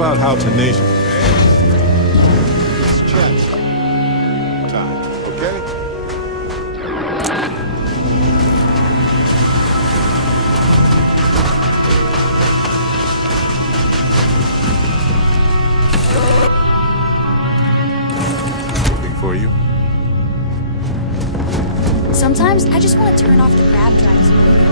about how tenacious. Let's chat. Time, okay? Something for you. Sometimes I just want to turn off the grab drives and leave it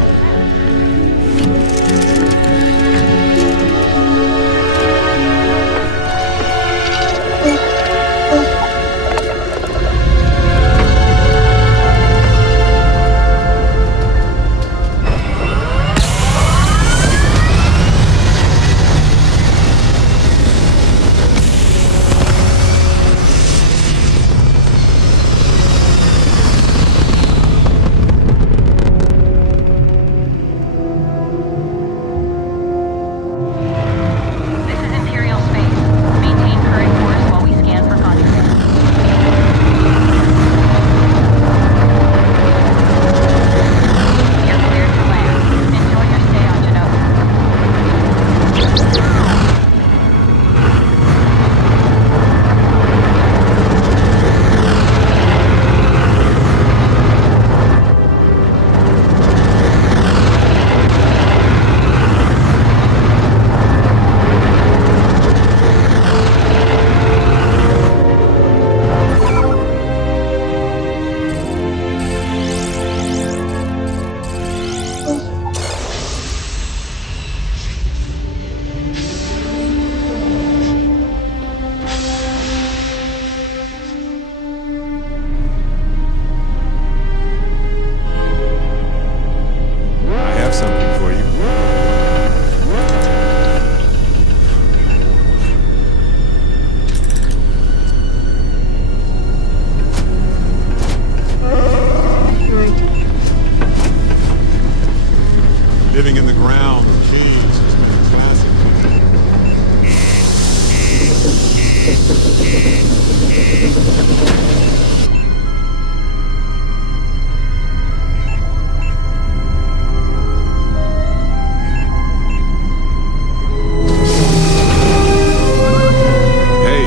Living in the ground of caves has been a classic. Hey,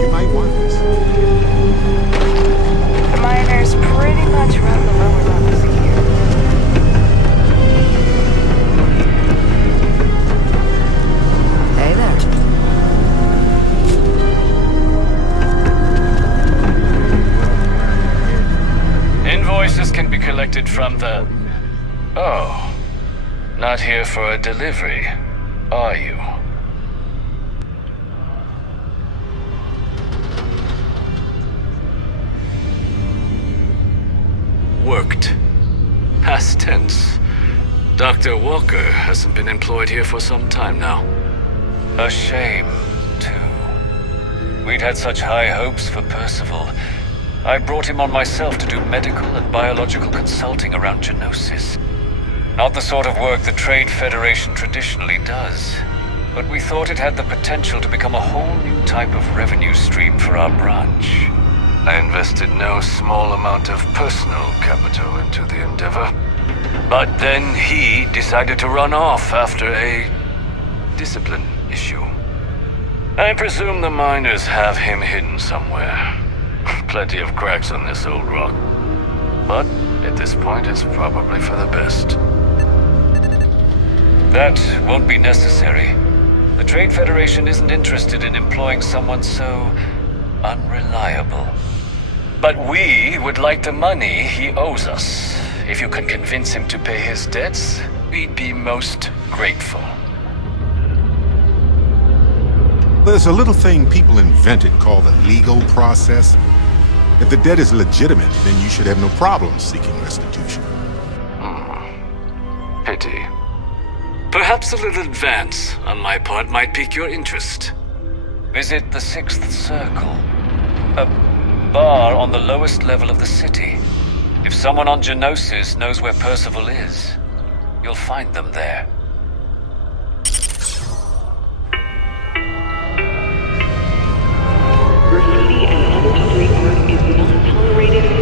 you might want this. The miners pretty much run the lower levels here. Hey there. Invoices can be collected from the... Oh. Not here for a delivery, are you? Worked. Past tense. Dr. Walker hasn't been employed here for some time now. A shame, too. We'd had such high hopes for Percival. I brought him on myself to do medical and biological consulting around Genosis. Not the sort of work the Trade Federation traditionally does, but we thought it had the potential to become a whole new type of revenue stream for our branch. I invested no small amount of personal capital into the endeavor. But then he decided to run off after a discipline issue. I presume the miners have him hidden somewhere. Plenty of cracks on this old rock. But at this point, it's probably for the best. That won't be necessary. The Trade Federation isn't interested in employing someone so unreliable. But we would like the money he owes us. If you can convince him to pay his debts, we'd be most grateful. There's a little thing people invented called the legal process. If the debt is legitimate, then you should have no problem seeking restitution. Pity. Perhaps a little advance on my part might pique your interest. Visit the Sixth Circle, a bar on the lowest level of the city. If someone on Genosis knows where Percival is, you'll find them there.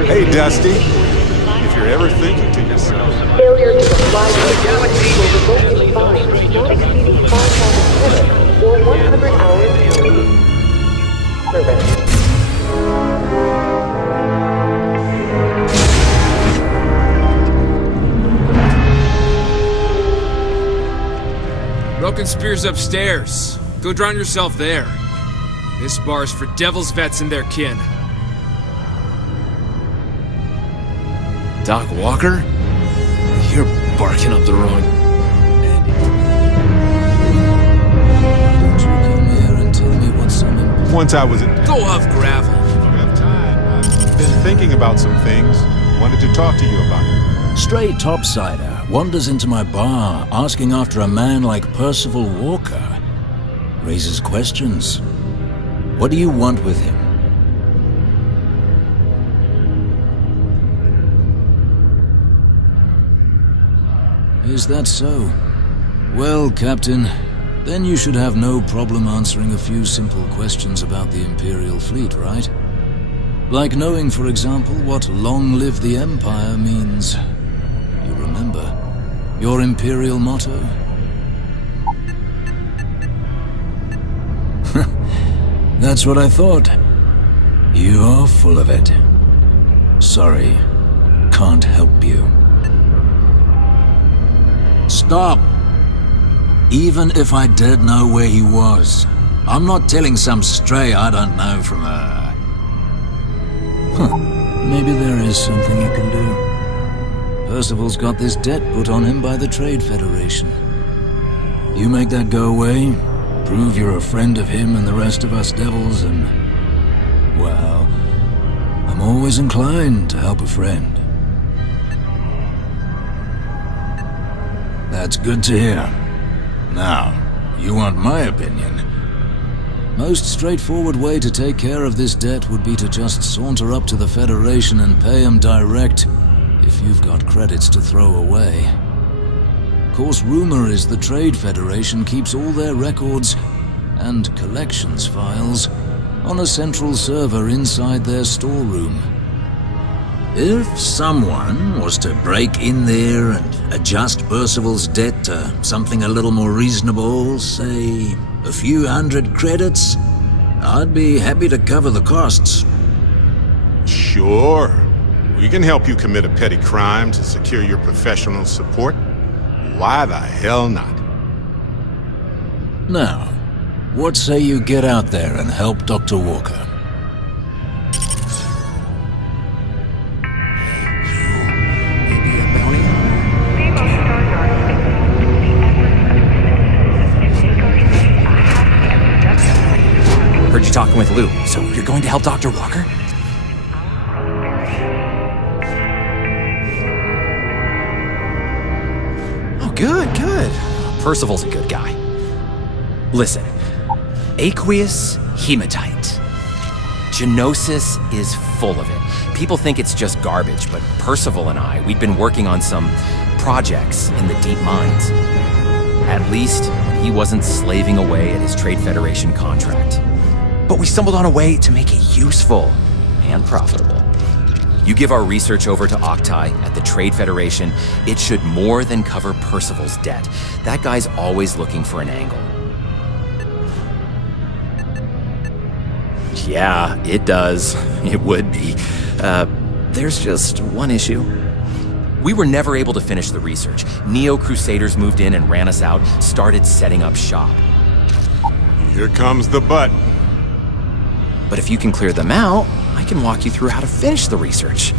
Hey, Dusty. If you're ever thinking to yourself... Failure to comply with the galaxy will result in fines not exceeding 5,000 credits or 100 Broken Spear's upstairs. Go drown yourself there. This bar's for Devil's vets and their kin. Doc Walker? You're barking up the wrong... Once I was at... Go off gravel. You have time. I've been thinking about some things. Wanted to talk to you about it. Stray topsider wanders into my bar asking after a man like Percival Walker. Raises questions. What do you want with him? Is that so? Well, Captain, then you should have no problem answering a few simple questions about the Imperial fleet, right? Like knowing, for example, what "Long live the Empire" means. You remember your Imperial motto? That's what I thought. You're full of it. Sorry, can't help you. Stop! Even if I did know where he was, I'm not telling some stray I don't know from a... Maybe there is something you can do. Percival's got this debt put on him by the Trade Federation. You make that go away, prove you're a friend of him and the rest of us devils, and... well, I'm always inclined to help a friend. That's good to hear. Now, you want my opinion? Most straightforward way to take care of this debt would be to just saunter up to the Federation and pay them direct, if you've got credits to throw away. Of course, rumor is the Trade Federation keeps all their records and collections files on a central server inside their storeroom. If someone was to break in there and adjust Percival's debt to something a little more reasonable, say a few hundred credits, I'd be happy to cover the costs. Sure. We can help you commit a petty crime to secure your professional support. Why the hell not? Now, what say you get out there and help Dr. Walker? Heard you talking with Lou, so you're going to help Dr. Walker? Oh, good. Percival's a good guy. Listen, aqueous hematite. Genosis is full of it. People think it's just garbage, but Percival and we'd been working on some projects in the deep mines. At least when he wasn't slaving away at his Trade Federation contract. But we stumbled on a way to make it useful and profitable. You give our research over to Octai at the Trade Federation, it should more than cover Percival's debt. That guy's always looking for an angle. Yeah, it does. It would be. There's just one issue. We were never able to finish the research. Neo-Crusaders moved in and ran us out, started setting up shop. Here comes the but. But if you can clear them out, I can walk you through how to finish the research.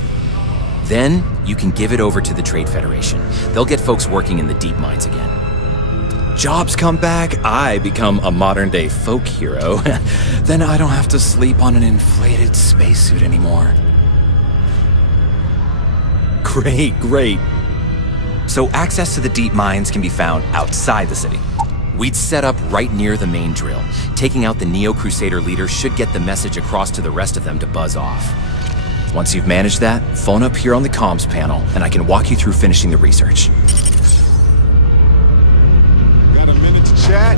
Then, you can give it over to the Trade Federation. They'll get folks working in the deep mines again. Jobs come back, I become a modern-day folk hero. Then I don't have to sleep on an inflated spacesuit anymore. Great. So access to the deep mines can be found outside the city. We'd set up right near the main drill. Taking out the Neo-Crusader leader should get the message across to the rest of them to buzz off. Once you've managed that, phone up here on the comms panel, and I can walk you through finishing the research. Got a minute to chat?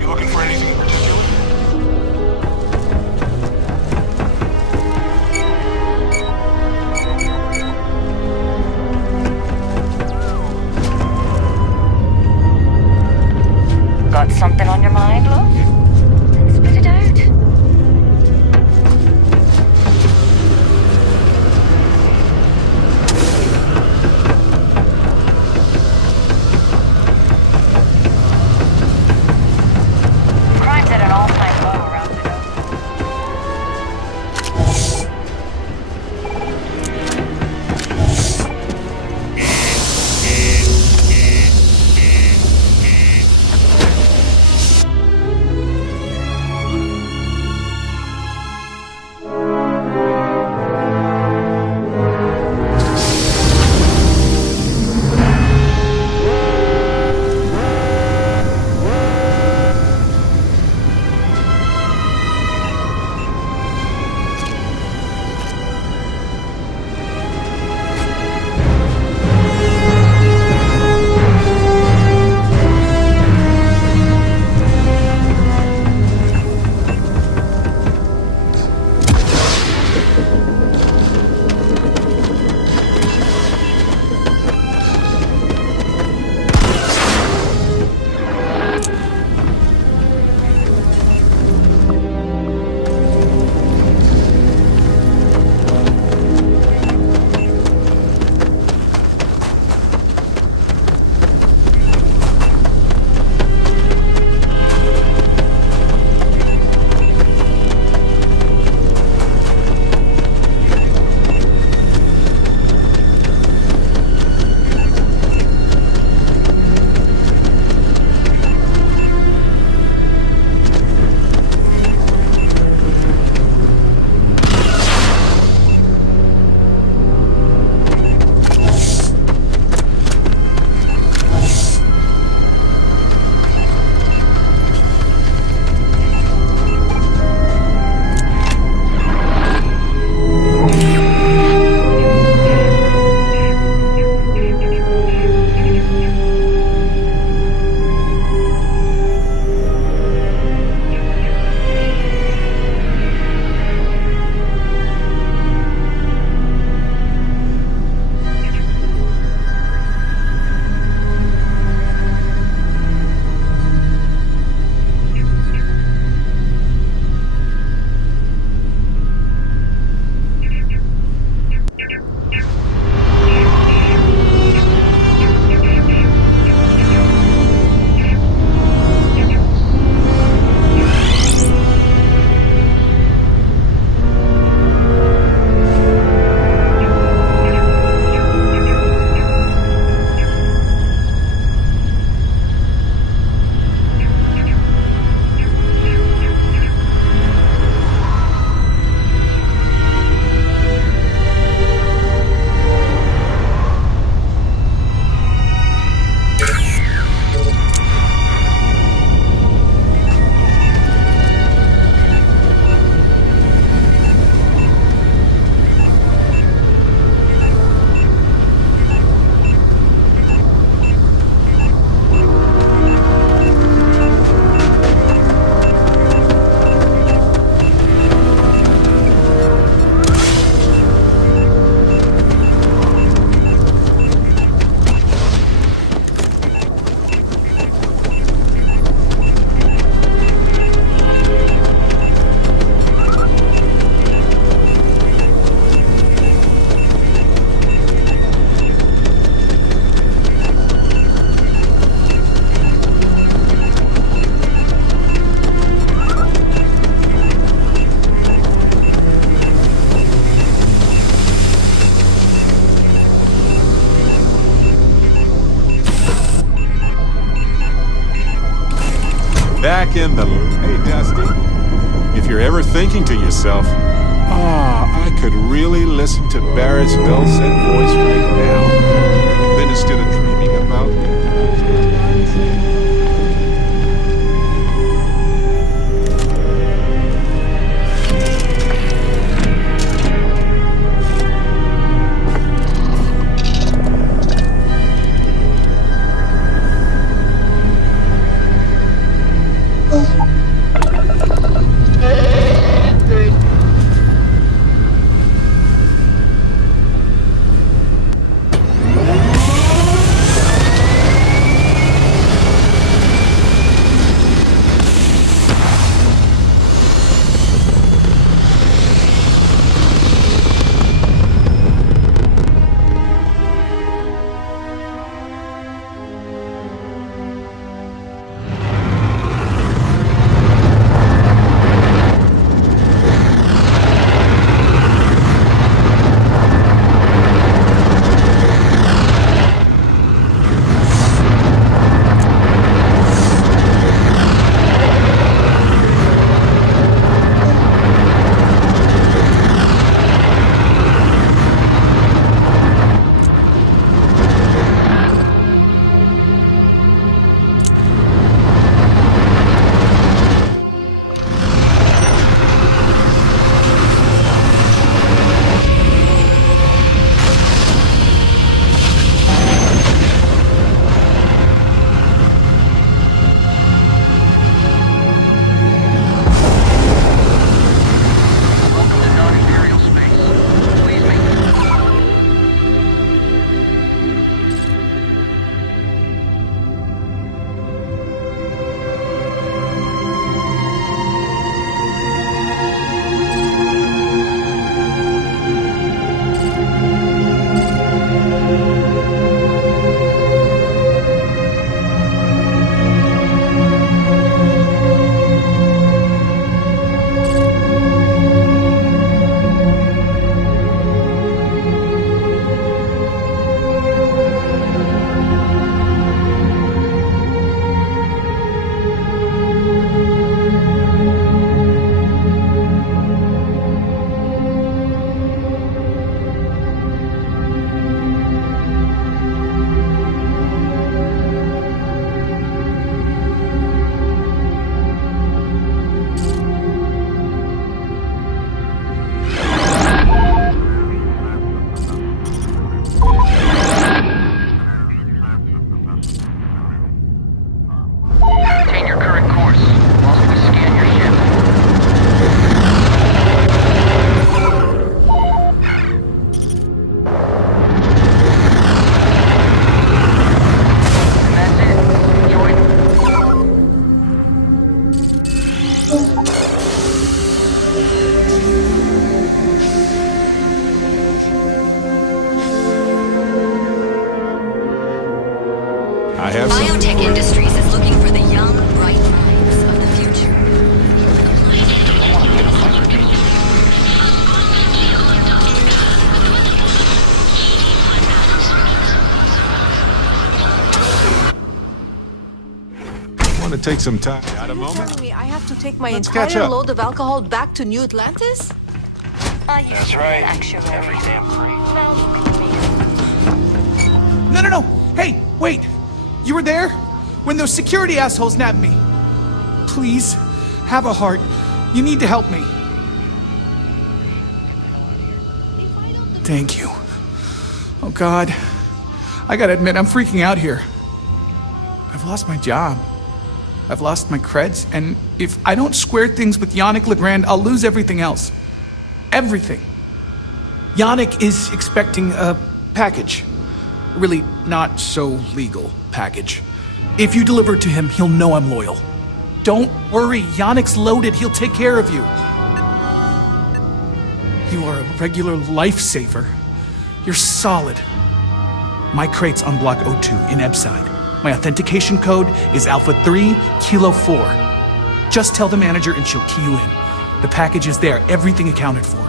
You looking for any Back in the... Hey, Dusty. If you're ever thinking to yourself, I could really listen to Barrett's dulcet voice right now. Then instead of dreaming about me. Biotech Industries is looking for the young, bright minds of the future. Want to take some time? Got a moment? Telling me I have to take my Let's catch entire up. load of alcohol back to New Atlantis? That's right. Every damn crate. No. Hey, wait. You were there? When those security assholes nabbed me. Please, have a heart. You need to help me. Thank you. Oh, God. I gotta admit, I'm freaking out here. I've lost my job. I've lost my creds, and if I don't square things with Yannick Legrand, I'll lose everything else. Everything. Yannick is expecting a package. A really not so legal package. If you deliver it to him, he'll know I'm loyal. Don't worry, Yannick's loaded. He'll take care of you. You are a regular lifesaver. You're solid. My crate's on Block 02 in Ebside. My authentication code is Alpha 3 Kilo 4. Just tell the manager and she'll key you in. The package is there, everything accounted for.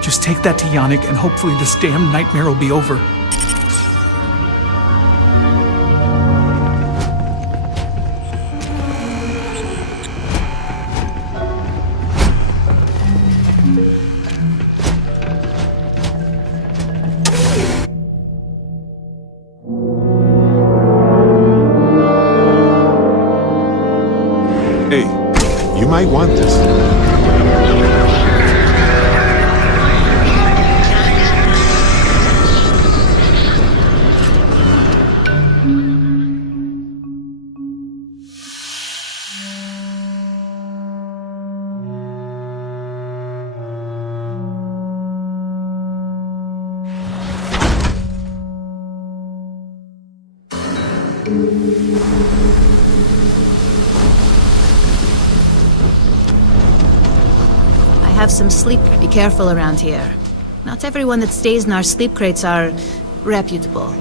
Just take that to Yannick and hopefully this damn nightmare will be over. want this. I have some sleep. Be careful around here. Not everyone that stays in our sleep crates are reputable.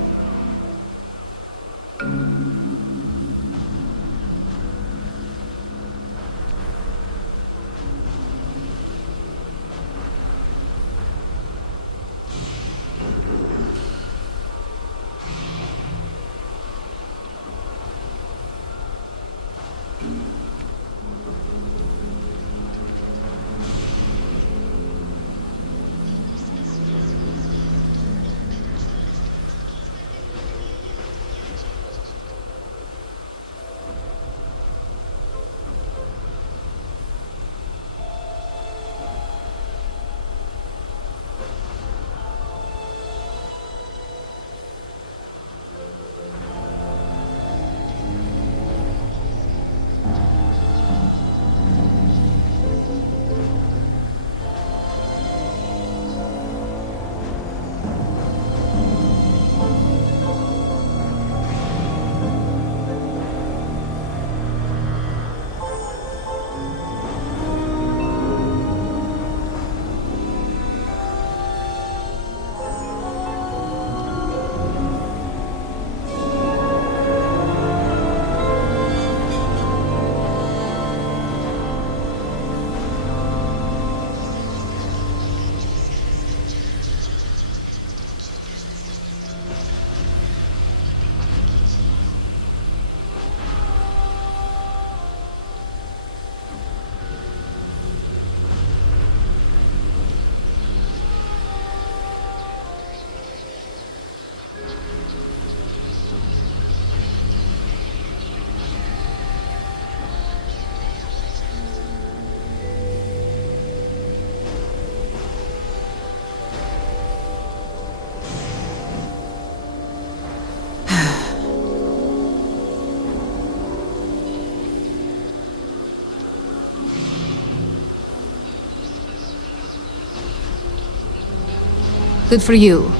Good for you.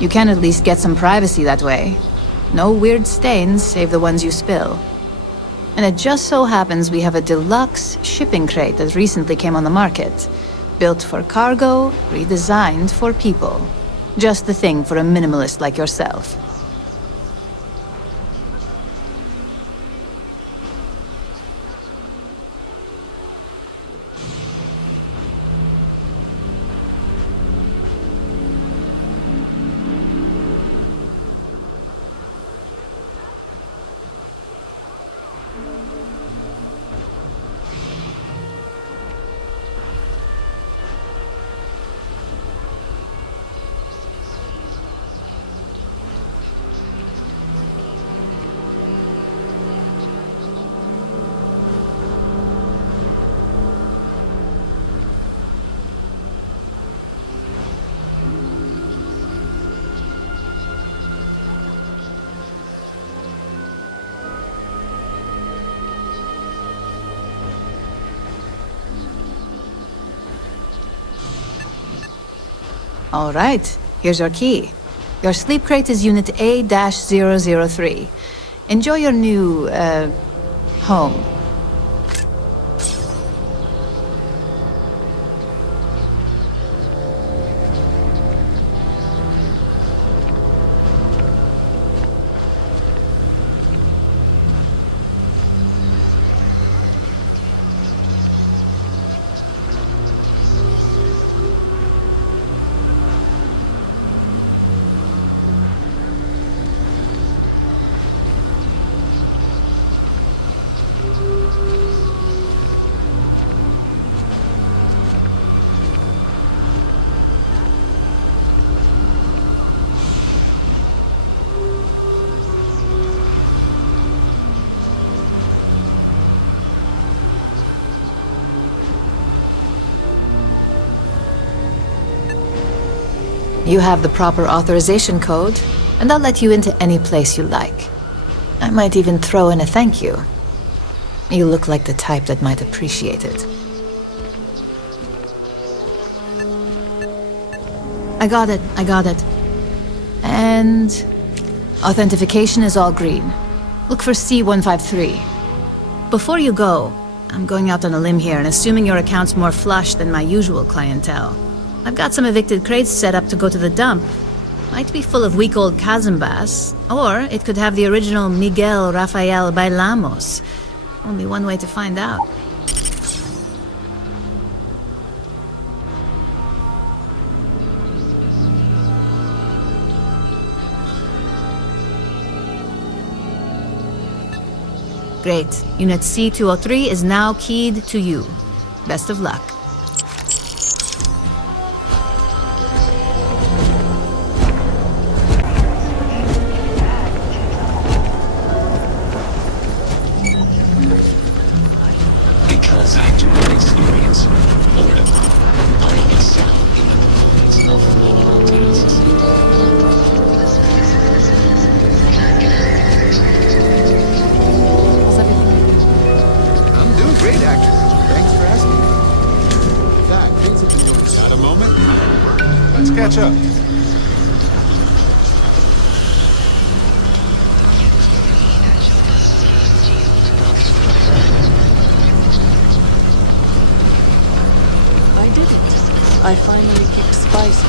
You can at least get some privacy that way. No weird stains, save the ones you spill. And it just so happens we have a deluxe shipping crate that recently came on the market. Built for cargo, redesigned for people. Just the thing for a minimalist like yourself. All right, here's your key. Your sleep crate is Unit A-003. Enjoy your new, home. You have the proper authorization code, and I'll let you into any place you like. I might even throw in a thank you. You look like the type that might appreciate it. I got it. And authentication is all green. Look for C153. Before you go, I'm going out on a limb here and assuming your account's more flush than my usual clientele. I've got some evicted crates set up to go to the dump. Might be full of weak old Cazimbas, or it could have the original Miguel Rafael Bailamos. Only one way to find out. Great. Unit C-203 is now keyed to you. Best of luck. Because I do not experience boredom. I excel in the performance of menial tasks. I'm doing great, actor. Thanks for asking. In fact, things have been going. Got a moment? Let's catch up. I did it. I finally kicked Spice.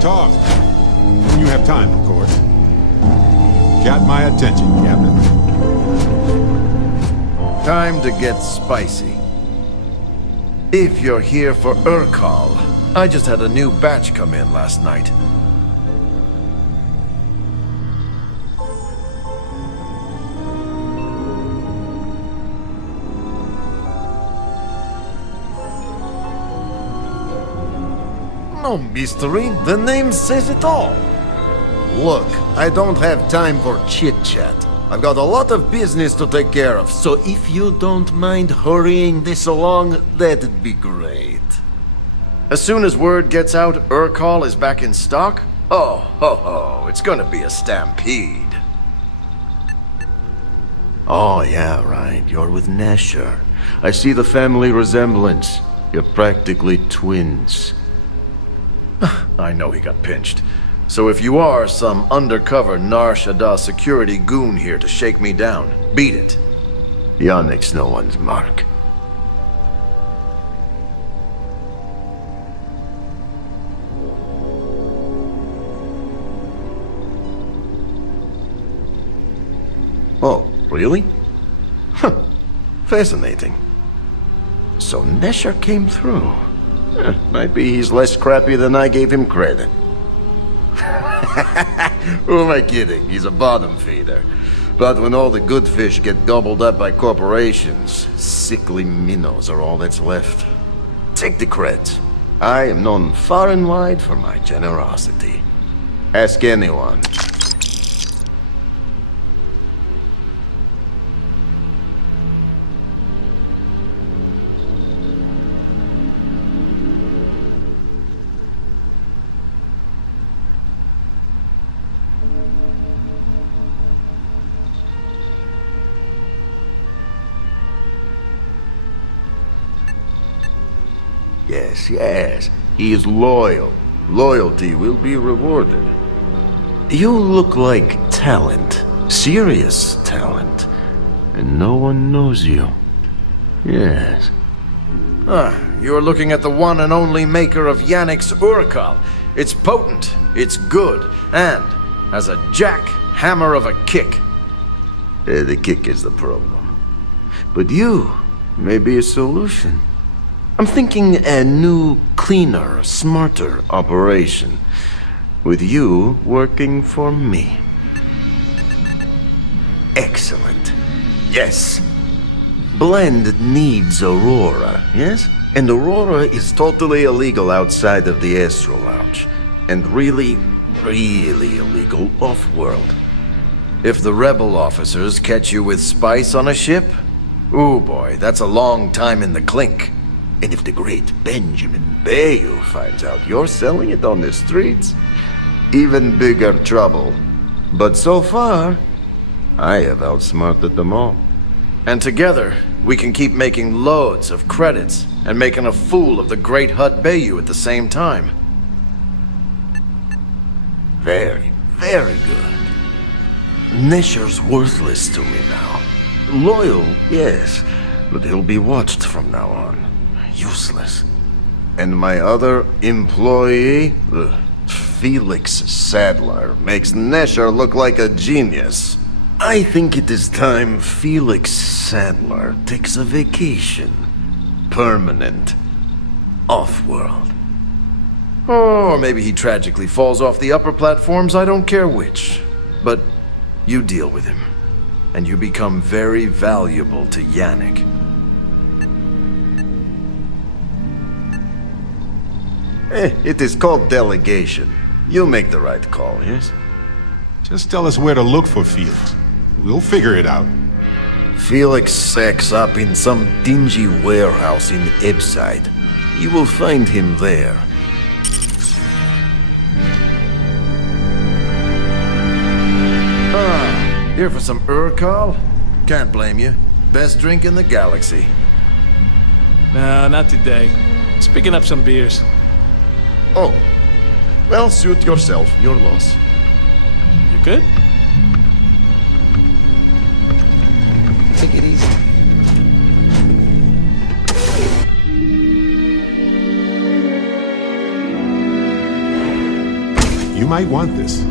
Talk. When you have time, of course. Got my attention, Captain. Time to get spicy. If you're here for Urkal, I just had a new batch come in last night. No mystery, the name says it all. Look, I don't have time for chit-chat. I've got a lot of business to take care of, so if you don't mind hurrying this along, that'd be great. As soon as word gets out Urkal is back in stock, oh, ho, ho, it's gonna be a stampede. Oh, yeah, right, you're with Nesher. I see the family resemblance. You're practically twins. I know he got pinched. So if you are some undercover Nar Shaddaa security goon here to shake me down, beat it. Yannick's no one's mark. Oh, really? Huh. Fascinating. So Nesher came through. Might be he's less crappy than I gave him credit. Who am I kidding? He's a bottom feeder. But when all the good fish get gobbled up by corporations, sickly minnows are all that's left. Take the creds. I am known far and wide for my generosity. Ask anyone. Yes, he is loyal. loyalty will be rewarded. You look like talent, serious talent, and no one knows you. Yes. You're looking at the one and only maker of Yannick's Urkal. It's potent, it's good, and has a jackhammer of a kick. The kick is the problem. But you may be a solution. I'm thinking a new, cleaner, smarter operation. With you working for me. Excellent. Yes. Blend needs Aurora, yes? And Aurora is totally illegal outside of the Astro Lounge. And really, really illegal off-world. If the rebel officers catch you with spice on a ship, ooh boy, that's a long time in the clink. And if the great Benjamin Bayou finds out you're selling it on the streets, even bigger trouble. But so far, I have outsmarted them all. And together, we can keep making loads of credits and making a fool of the great Hut Bayou at the same time. Very, very good. Nesher's worthless to me now. Loyal, yes, but he'll be watched from now on. Useless. And my other employee, Felix Sadler, makes Nesher look like a genius. I think it is time Felix Sadler takes a vacation. Permanent. Off-world. Or maybe he tragically falls off the upper platforms, I don't care which. But you deal with him. And you become very valuable to Yannick. It is called delegation. You make the right call, yes? Just tell us where to look for Felix. We'll figure it out. Felix sacks up in some dingy warehouse in Ebside. You will find him there. Here for some Urkal? Can't blame you. Best drink in the galaxy. No, not today. Just picking up some beers. Oh. Well, suit yourself. Your loss. You good? Take it easy. You might want this.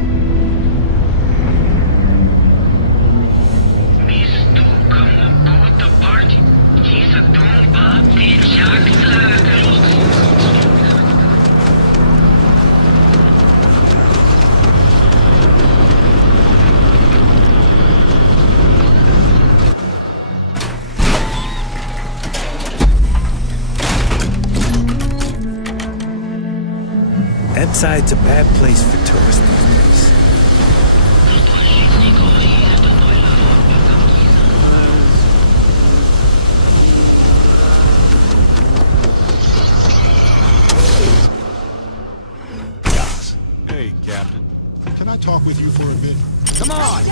Ebside's a bad place for tourists these days. Hey, Captain. Can I talk with you for a bit? Come on!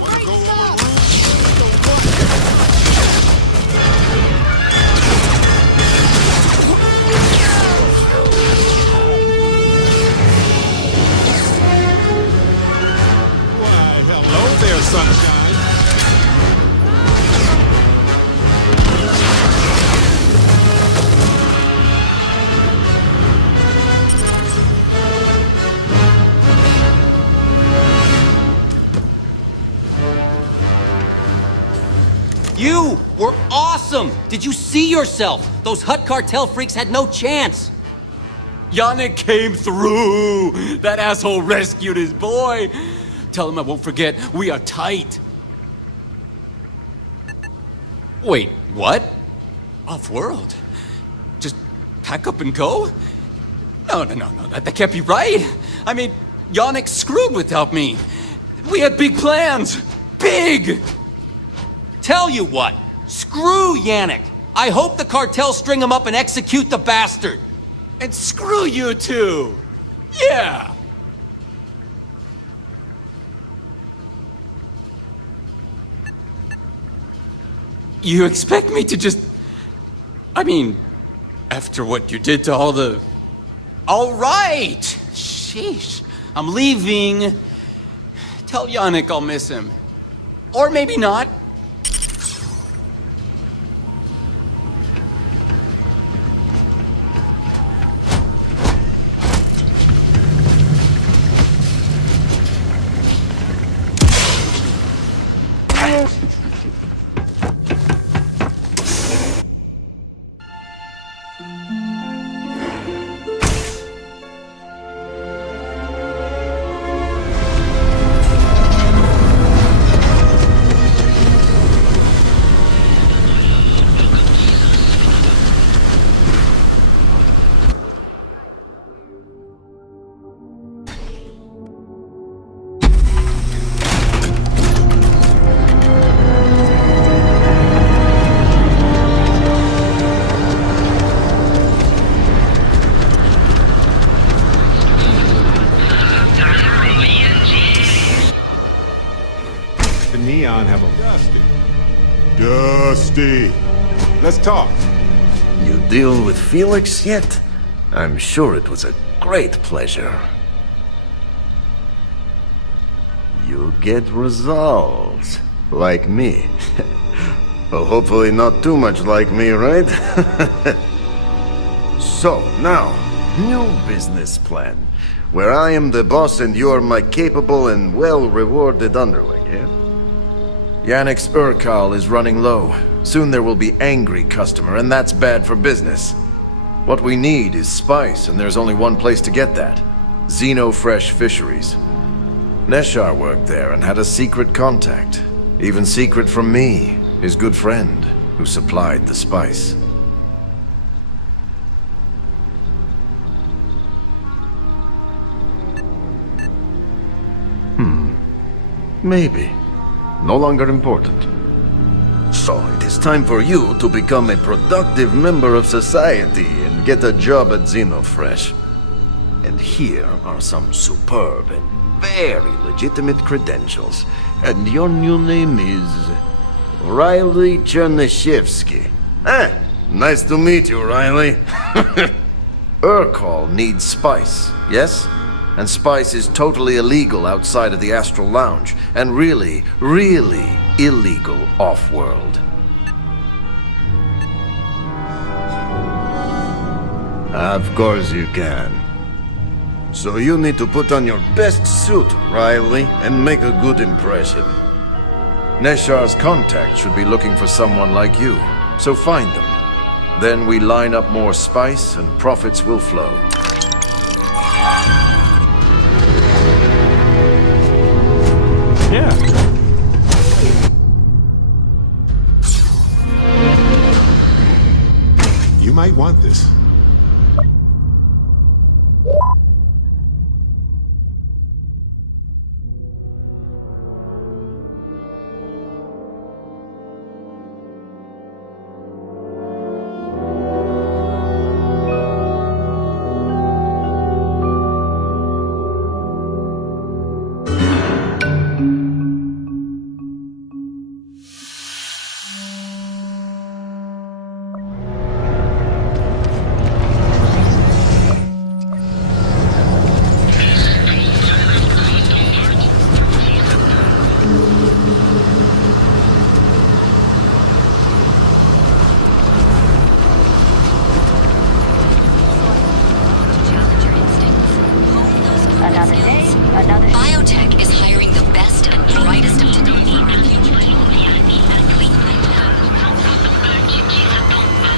Wanna go over Hello there, sunshine. You were awesome! Did you see yourself? Those Hut Cartel freaks had no chance! Yannick came through! That asshole rescued his boy! Tell him I won't forget. We are tight. Wait, what? Off-world? Just pack up and go? No, that can't be right. I mean, Yannick's screwed without me. We had big plans. Big! Tell you what, screw Yannick. I hope the cartel string him up and execute the bastard. And screw you too. Yeah. You expect me to just... I mean, after what you did to all the... All right! sheesh. I'm leaving. Tell Yannick I'll miss him. Or maybe not. The Neon have a... Dusty! Let's talk. You deal with Felix yet? I'm sure it was a great pleasure. You get results. Like me. Well, hopefully not too much like me, right? So, now, new business plan. Where I am the boss and you are my capable and well-rewarded underling, yeah? Yannick's Urkal is running low. Soon there will be angry customer, and that's bad for business. What we need is spice, and there's only one place to get that. Xenofresh Fisheries. Neshar worked there and had a secret contact. Even secret from me, his good friend, who supplied the spice. Maybe. No longer important. So, it is time for you to become a productive member of society and get a job at Xenofresh. And here are some superb and very legitimate credentials. And your new name is... Riley Chernyshevsky. Nice to meet you, Riley. Urkal needs spice, yes? And spice is totally illegal outside of the Astral Lounge, and really, really illegal off-world. Of course you can. So you need to put on your best suit, Riley, and make a good impression. Neshar's contact should be looking for someone like you, so find them. Then we line up more spice and profits will flow. Yeah. You might want this. Biotech is hiring the best and brightest of today.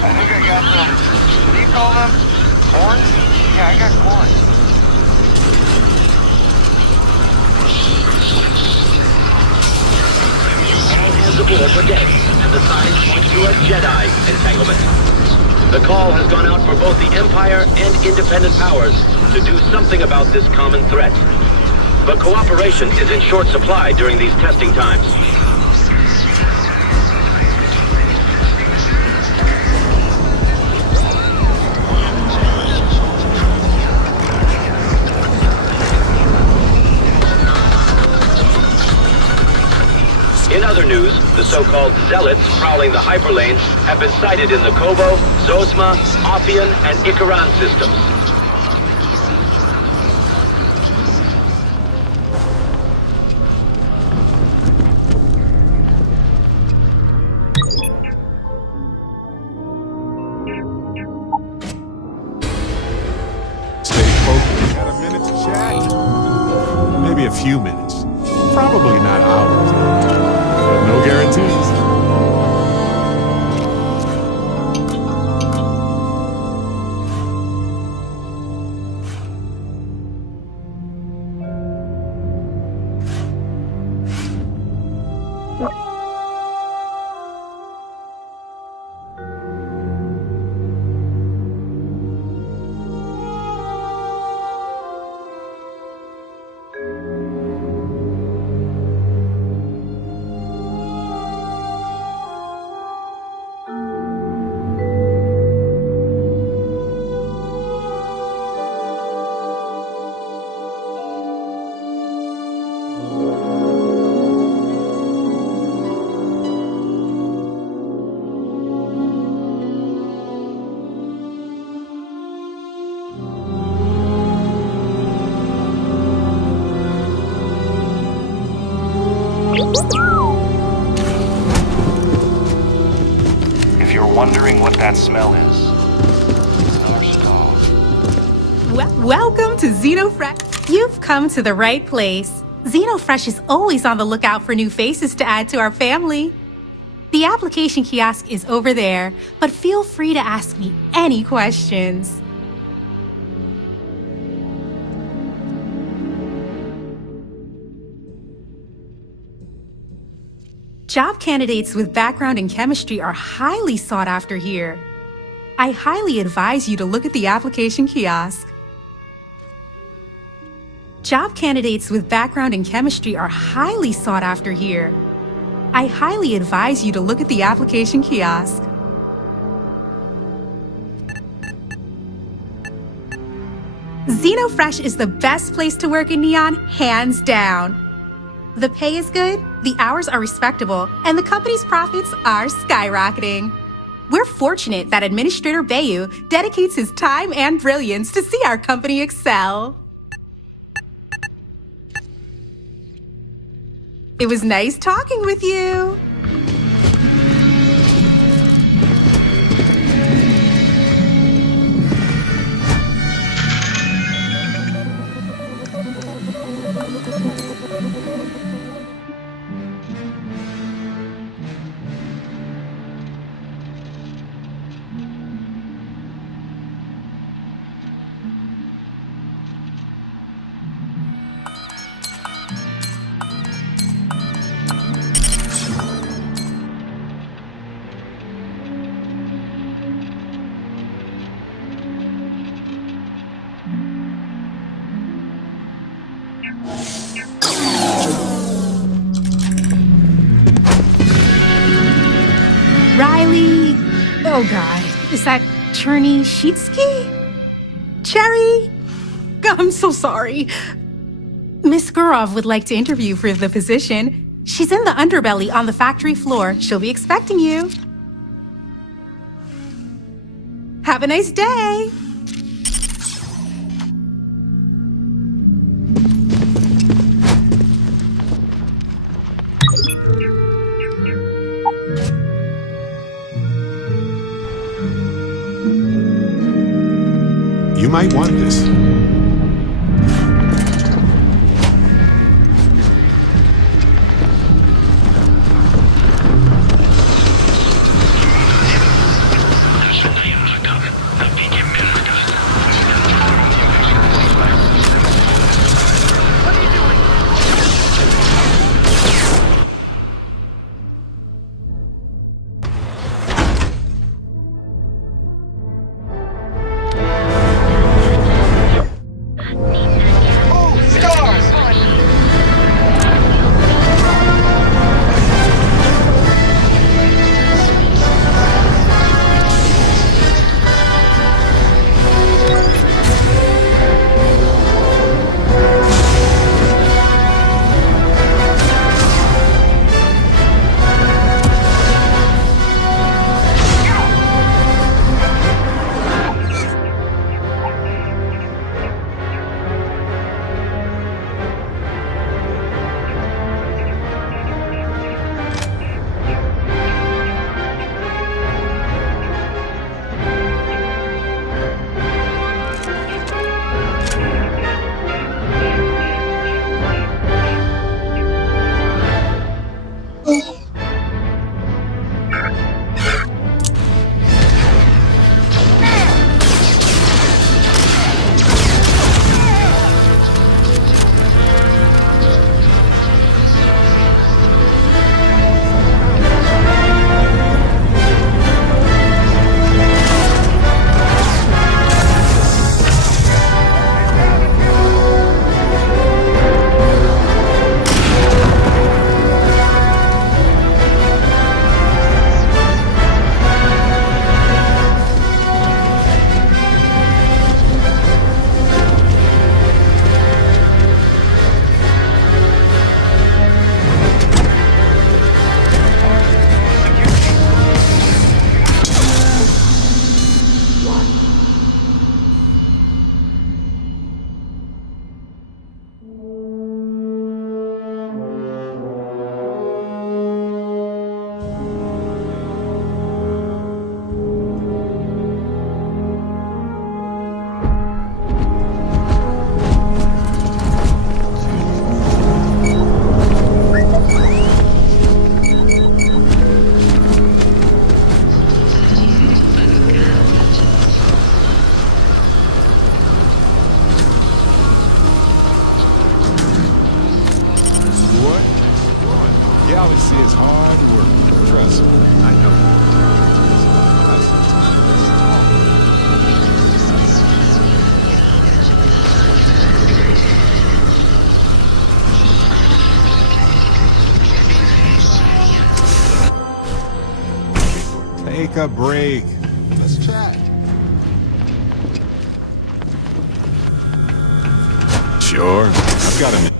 I think I got them. What do you call them? Corns? Yeah, I got corns. All hands aboard for dead, and the signs point to a Jedi entanglement. The call has gone out for both the Empire and independent powers to do something about this common threat. But cooperation is in short supply during these testing times. In other news, the so-called Zealots prowling the hyperlanes have been sighted in the Kobo, Zosma, Ophion, and Ikaran systems. minute to chat? Maybe a few minutes. Probably not hours. But no guarantees. If you're wondering what that smell is, it's our stall. Welcome to Xenofresh. You've come to the right place. Xenofresh is always on the lookout for new faces to add to our family. The application kiosk is over there, but feel free to ask me any questions. Job candidates with background in chemistry are highly sought after here. I highly advise you to look at the application kiosk. Job candidates with background in chemistry are highly sought after here. I highly advise you to look at the application kiosk. Xenofresh is the best place to work in Neon, hands down. The pay is good, the hours are respectable, and the company's profits are skyrocketing. We're fortunate that Administrator Bayu dedicates his time and brilliance to see our company excel. It was nice talking with you. Riley, oh God, is that Cherny Sheetsky? Cherry? I'm so sorry. Miss Gurov would like to interview you for the position. She's in the underbelly on the factory floor. She'll be expecting you. Have a nice day. You might want this. take a break. Let's chat. Sure. I've got a minute.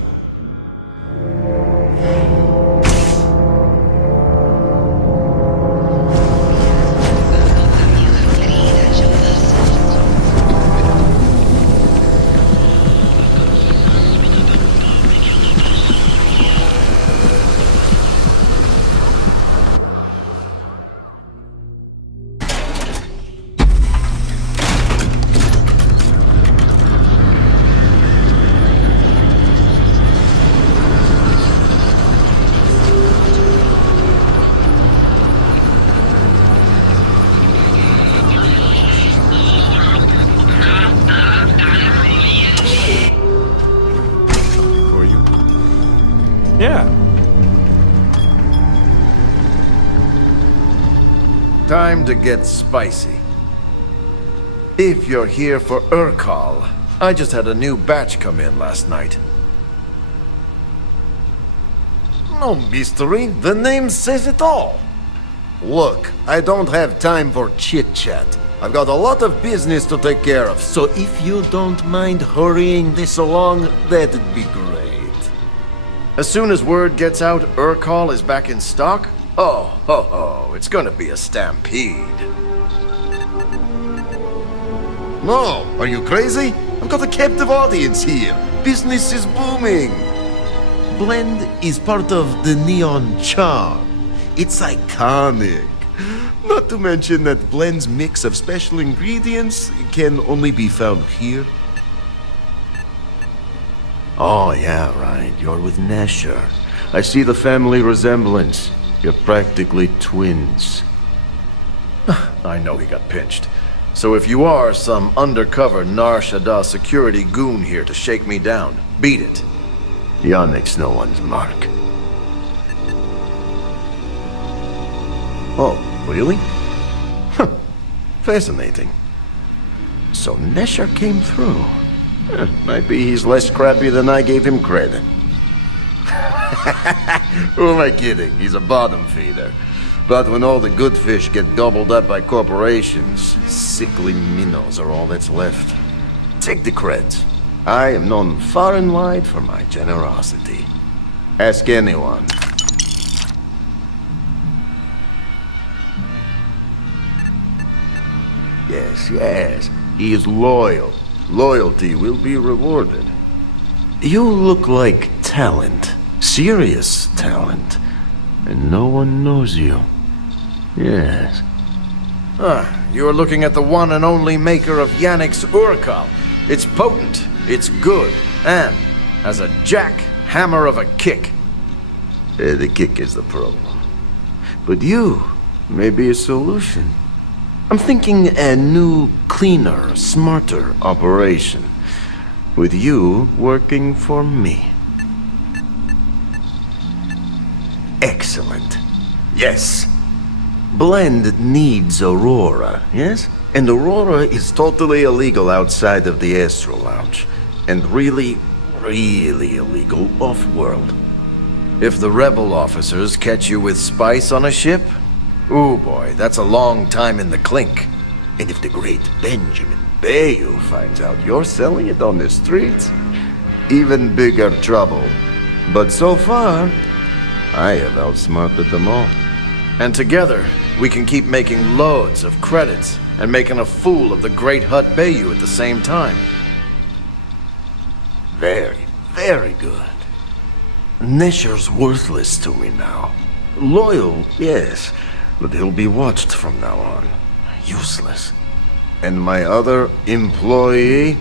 Yeah. Time to get spicy. If you're here for Urkal, I just had a new batch come in last night. No mystery, the name says it all. Look, I don't have time for chit-chat. I've got a lot of business to take care of, so if you don't mind hurrying this along, that'd be great. As soon as word gets out Urkal is back in stock, oh, ho, ho, it's gonna be a stampede. No, are you crazy? I've got a captive audience here. Business is booming. Blend is part of the Neon charm. It's iconic. Not to mention that Blend's mix of special ingredients can only be found here. Oh, yeah, right. You're with Nesher. I see the family resemblance. You're practically twins. I know he got pinched. So if you are some undercover Nar Shaddaa security goon here to shake me down, beat it. Yannick's no one's mark. Oh, really? Huh. Fascinating. So Nesher came through. Might be he's less crappy than I gave him credit. Who am I kidding? He's a bottom feeder. But when all the good fish get gobbled up by corporations, sickly minnows are all that's left. Take the creds. I am known far and wide for my generosity. Ask anyone. Yes, yes. He is loyal. Loyalty will be rewarded. You look like talent. Serious talent. And no one knows you. Yes. You're looking at the one and only maker of Yannick's Urkal. It's potent, it's good, and has a jackhammer of a kick. The kick is the problem. But you may be a solution. I'm thinking a new, cleaner, smarter operation. With you working for me. Excellent. Yes. Blend needs Aurora, yes? And Aurora is totally illegal outside of the Astral Lounge. And really, really illegal off-world. If the rebel officers catch you with spice on a ship, ooh boy, that's a long time in the clink. And if the great Benjamin Bayou finds out you're selling it on the streets, even bigger trouble. But so far, I have outsmarted them all. And together, we can keep making loads of credits and making a fool of the great Hut Bayou at the same time. Very, very good. Nesher's worthless to me now. Loyal, yes, but he'll be watched from now on. Useless. And my other employee,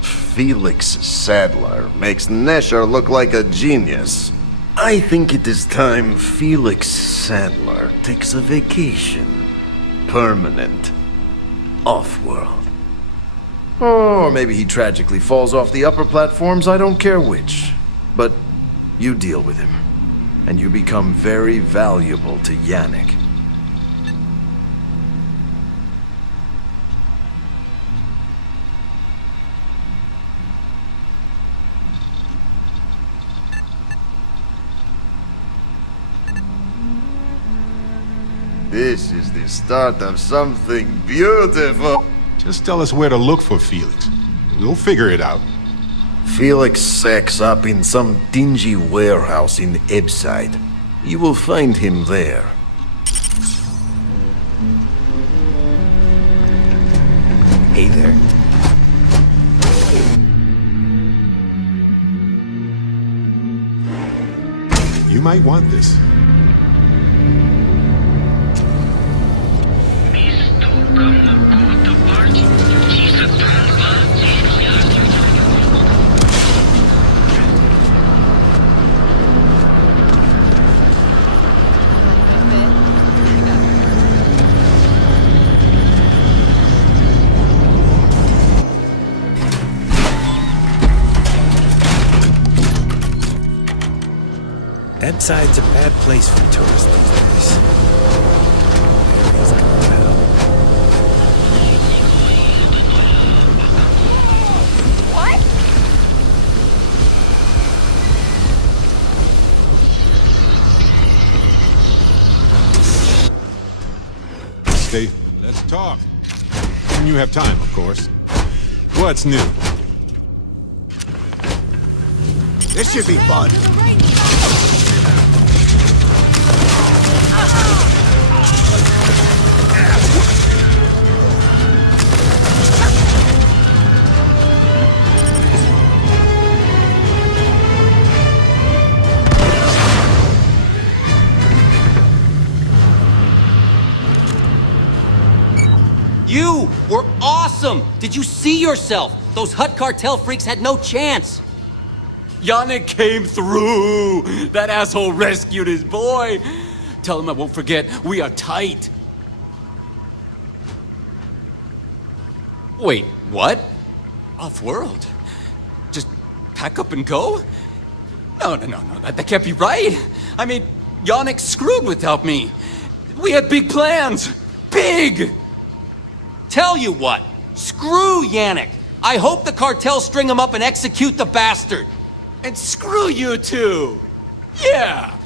Felix Sadler, makes Nesher look like a genius. I think it is time Felix Sadler takes a vacation. Permanent. Off-world. Or maybe he tragically falls off the upper platforms, I don't care which. But you deal with him, and you become very valuable to Yannick. This is the start of something beautiful. Just tell us where to look for Felix. We'll figure it out. Felix sacks up in some dingy warehouse in Ebside. You will find him there. Hey there. You might want this. Ebside's a bad place for tourists these days. Areas going hell. What? Stay. Let's talk. When you have time, of course. What's new? This should be fun. You were awesome! Did you see yourself? Those Hut Cartel freaks had no chance! Yannick came through! That asshole rescued his boy! Tell him I won't forget, we are tight! Wait, what? Off-world? Just pack up and go? No, that can't be right! I mean, Yannick screwed without me! We had big plans! Big! Tell you what, screw Yannick! I hope the cartel string him up and execute the bastard! And screw you too! Yeah!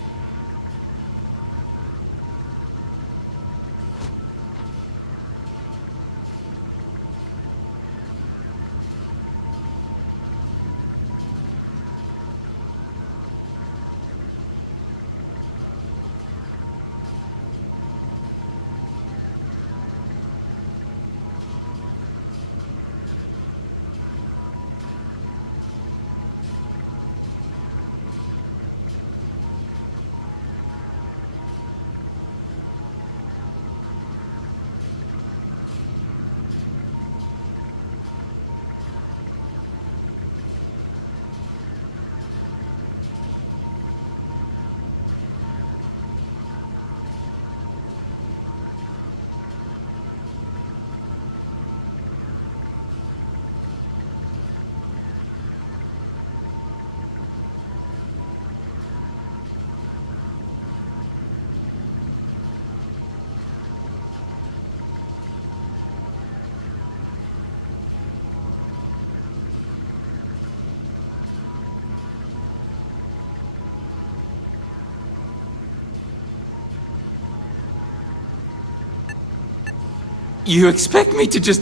You expect me to just...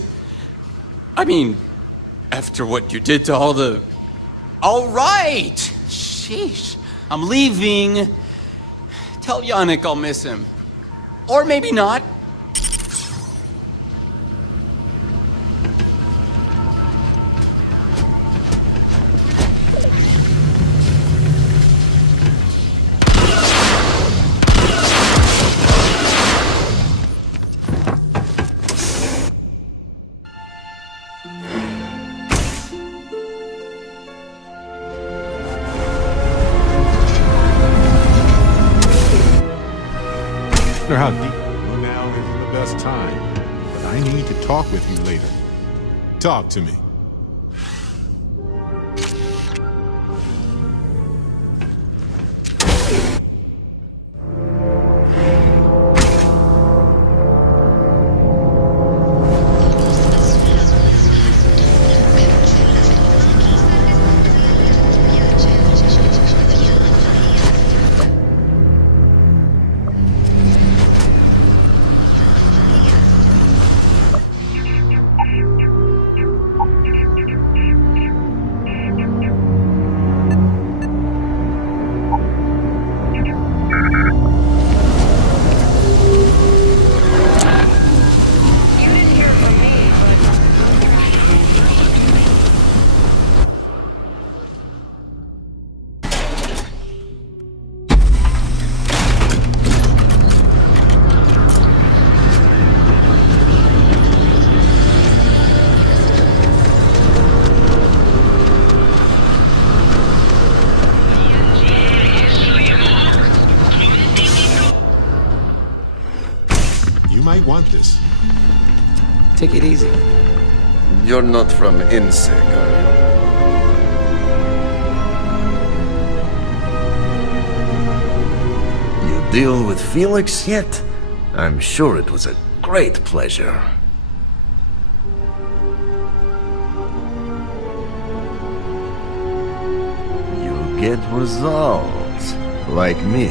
I mean, after what you did to all the... All right! Sheesh. I'm leaving. Tell Yannick I'll miss him. Or maybe not. How deep now isn't the best time, but I need to talk with you later. Talk to me. want this. Take it easy. You're not from INSEC, are you? You deal with Felix yet? I'm sure it was a great pleasure. You get results. Like me.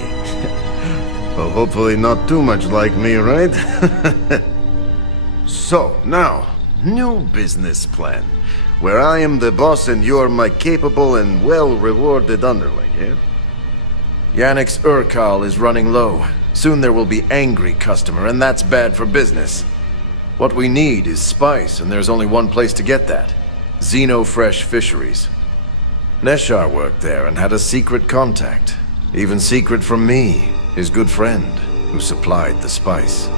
Well, hopefully not too much like me, right? So, now, new business plan. Where I am the boss and you are my capable and well-rewarded underling, yeah? Yannick's Urkal is running low. Soon there will be angry customer, and that's bad for business. What we need is spice, and there's only one place to get that. Xenofresh Fisheries. Neshar worked there and had a secret contact. Even secret from me, his good friend, who supplied the spice.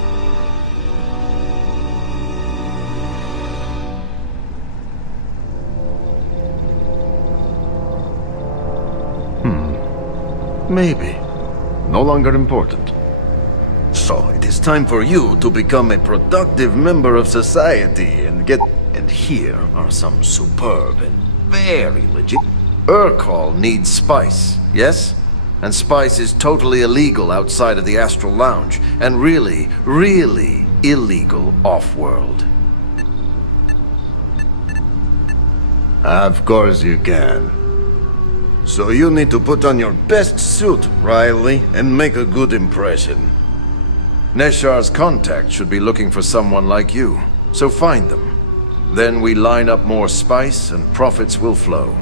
Maybe. No longer important. So, it is time for you to become a productive member of society and get... And here are some superb and very legit... Urkal needs spice, yes? And spice is totally illegal outside of the Astral Lounge, and really, really illegal off-world. Of course you can. So you need to put on your best suit, Riley, and make a good impression. Neshar's contact should be looking for someone like you, so find them. Then we line up more spice and profits will flow.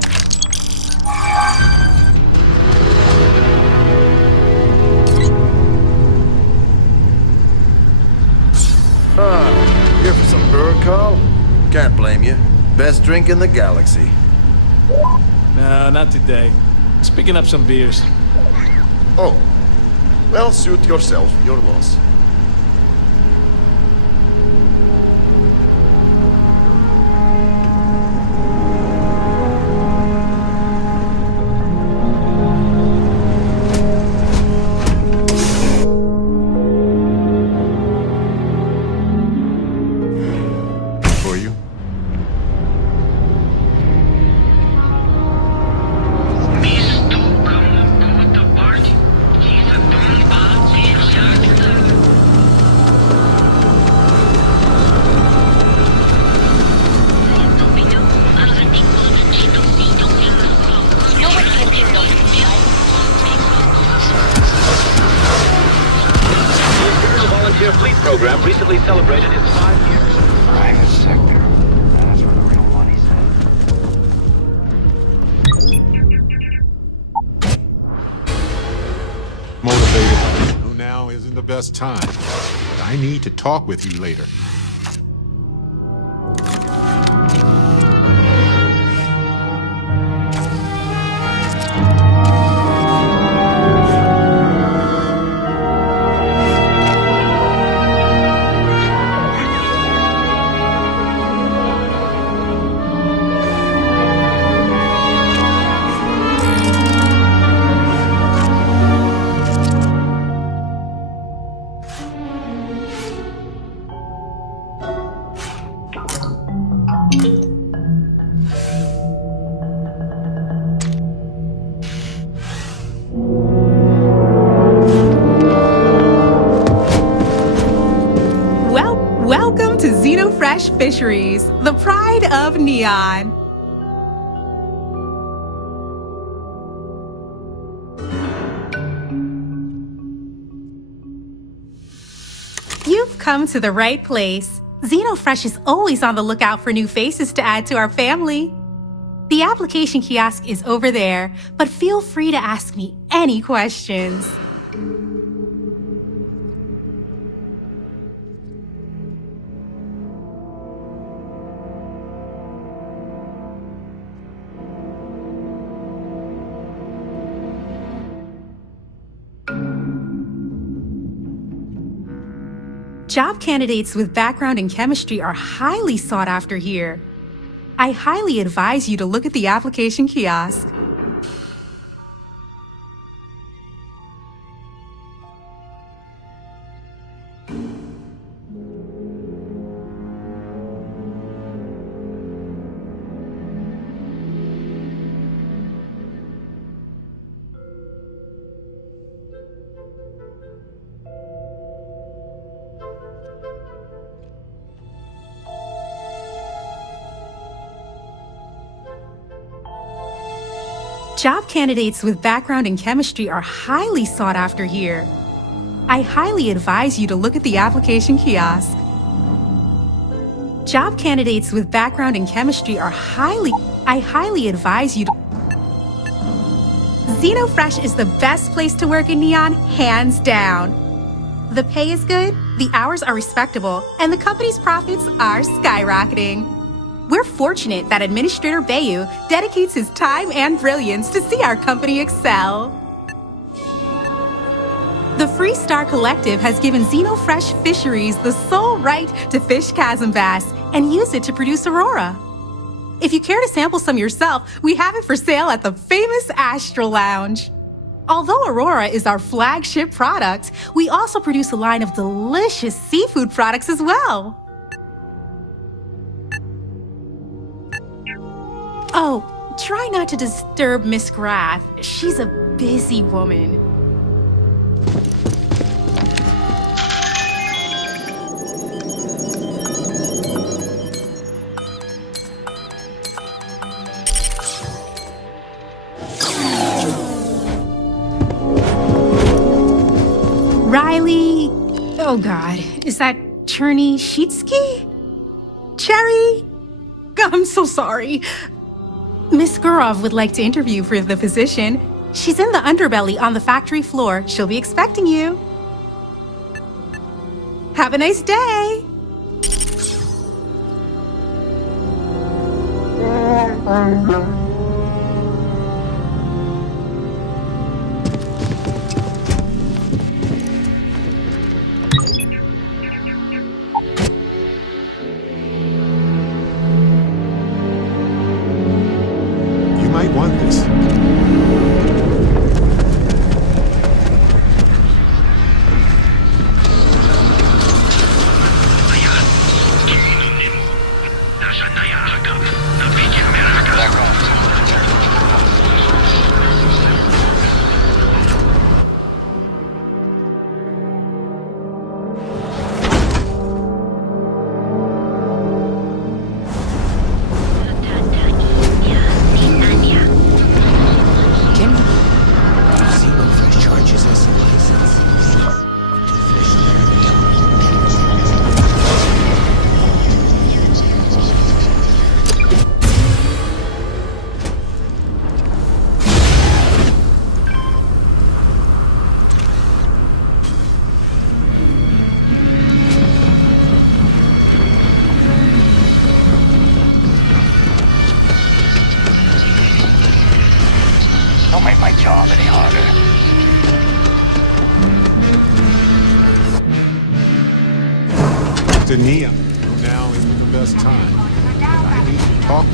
Ah, here for some Urkal? Can't blame you. Best drink in the galaxy. No, not today. Just picking up some beers. Oh. Well, suit yourself. Your loss. For you? Volunteer Fleet Program recently celebrated its 5 years. Private sector. That's where the real money's at. Motivated. No, now isn't the best time. But I need to talk with you later. Welcome to Xenofresh Fisheries, the pride of Neon. You've come to the right place. Xenofresh is always on the lookout for new faces to add to our family. The application kiosk is over there, but feel free to ask me any questions. Job candidates with background in chemistry are highly sought after here. I highly advise you to look at the application kiosk. Job candidates with background in chemistry are highly sought after here. I highly advise you to look at the application kiosk. Job candidates with background in chemistry are I highly advise you to... XenoFresh is the best place to work in Neon, hands down. The pay is good, the hours are respectable, and the company's profits are skyrocketing. We're fortunate that Administrator Bayu dedicates his time and brilliance to see our company excel. The Freestar Collective has given XenoFresh Fisheries the sole right to fish chasm bass and use it to produce Aurora. If you care to sample some yourself, we have it for sale at the famous Astral Lounge. Although Aurora is our flagship product, we also produce a line of delicious seafood products as well. Oh, try not to disturb Miss Grath. She's a busy woman. Riley... Oh god, is that Cherny Sheetsky? Cherry? I'm so sorry. Miss Gurov would like to interview for the position. She's in the underbelly on the factory floor. She'll be expecting you. Have a nice day. You might want this. Don't make my job any harder. To Neon. Now isn't the best time. I need to talk.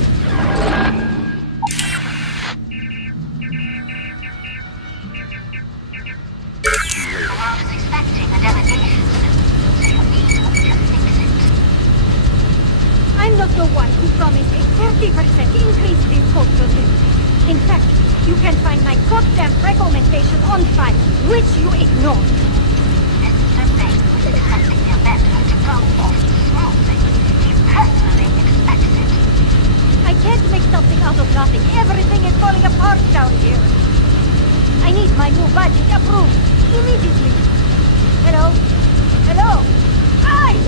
I'm not the one who promised a 30% increase in cultural living. In fact, you can find my goddamn recommendation on file, which you ignored. I can't make something out of nothing. Everything is falling apart down here. I need my new budget approved immediately. Hello? Hello? Aye!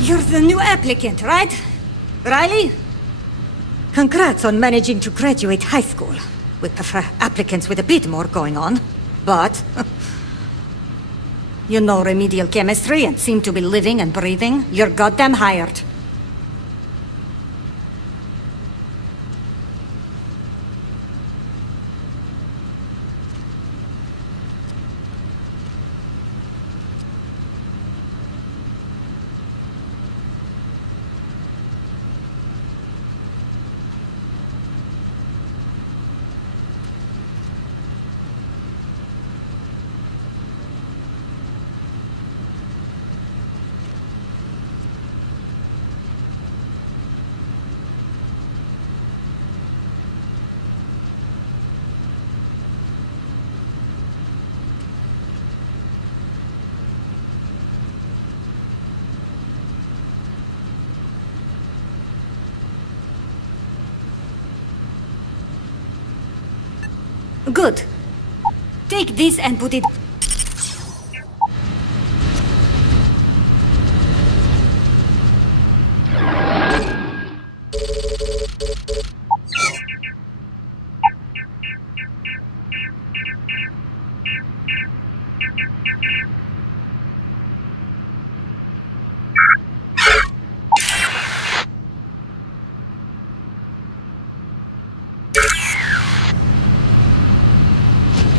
You're the new applicant, right? Riley? Congrats on managing to graduate high school. We prefer applicants with a bit more going on, but... you know remedial chemistry and seem to be living and breathing. You're goddamn hired. Good. Take this and put it...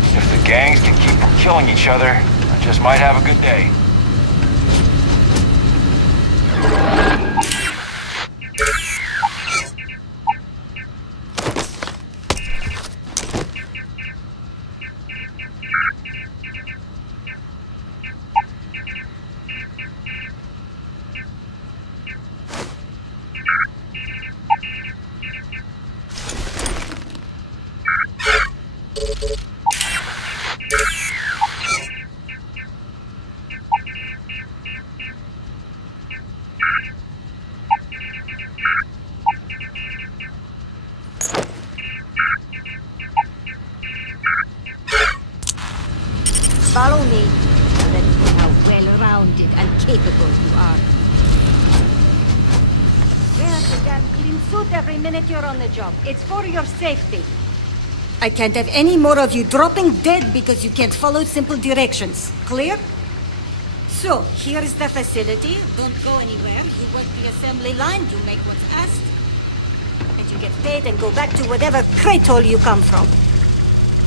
If the gangs can keep from killing each other, I just might have a good day. Follow me. Let's see how well-rounded and capable you are. Wear the damn clean suit every minute you're on the job. It's for your safety. I can't have any more of you dropping dead because you can't follow simple directions. Clear? So, here is the facility. Don't go anywhere. You work the assembly line, you make what's asked, and you get paid and go back to whatever crate hole you come from.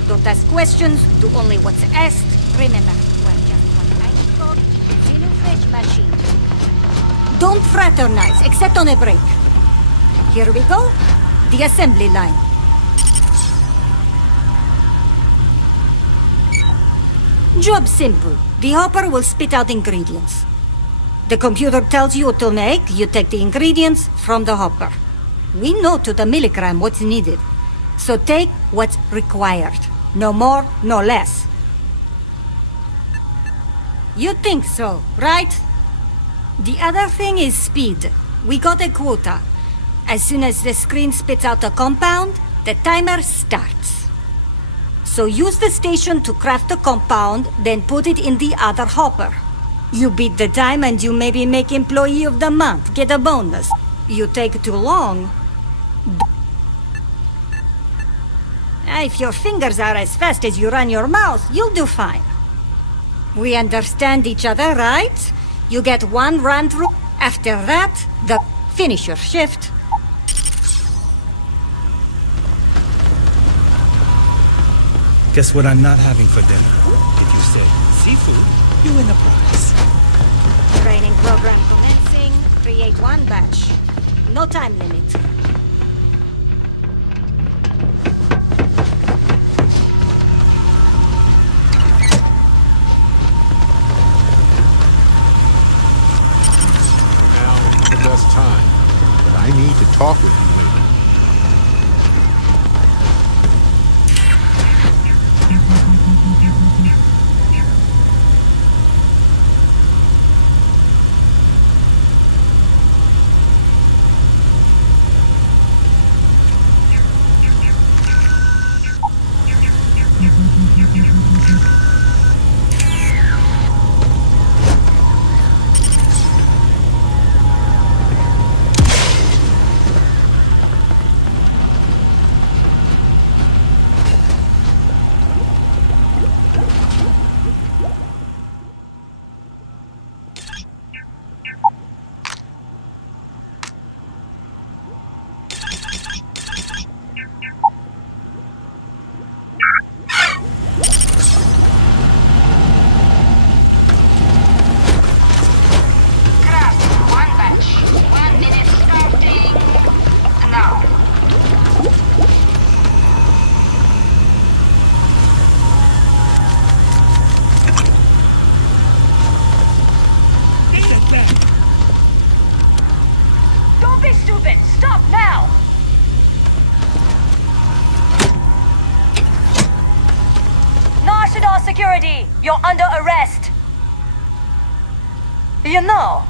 Don't ask questions, do only what's asked. Remember, you are just one tiny cog in a fridge machine. Don't fraternize, except on a break. Here we go. The assembly line. Job simple. The hopper will spit out ingredients. The computer tells you what to make, you take the ingredients from the hopper. We know to the milligram what's needed. So take what's required. No more, no less. You think so, right? The other thing is speed. We got a quota. As soon as the screen spits out a compound, the timer starts. So use the station to craft a compound, then put it in the other hopper. You beat the time and you maybe make Employee of the Month, get a bonus. You take too long. If your fingers are as fast as you run your mouth, you'll do fine. We understand each other, right? You get one run through. After that, finish your shift. Guess what I'm not having for dinner? If you say seafood, you win a prize. Training program commencing. Create one batch. No time limit. Time, but I need to talk with you. Security, you're under arrest. You know.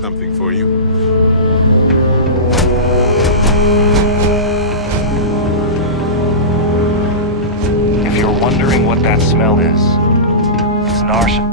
Something for you. what that smell is. It's nausea.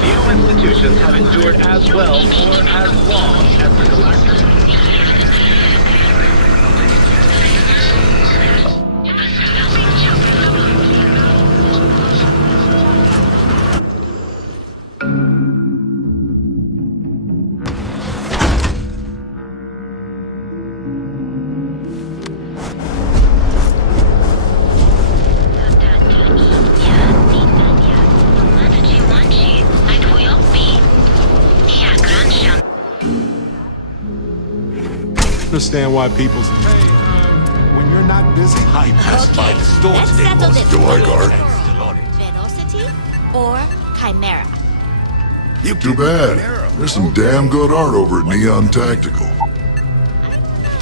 Few institutions have endured as well or as long as the Galactic. Understand why people's when you're not busy. I passed by the store Let's today. settle this. Do I guard? Velocity or Chimera? Too bad. There's some damn good art over at Neon Tactical.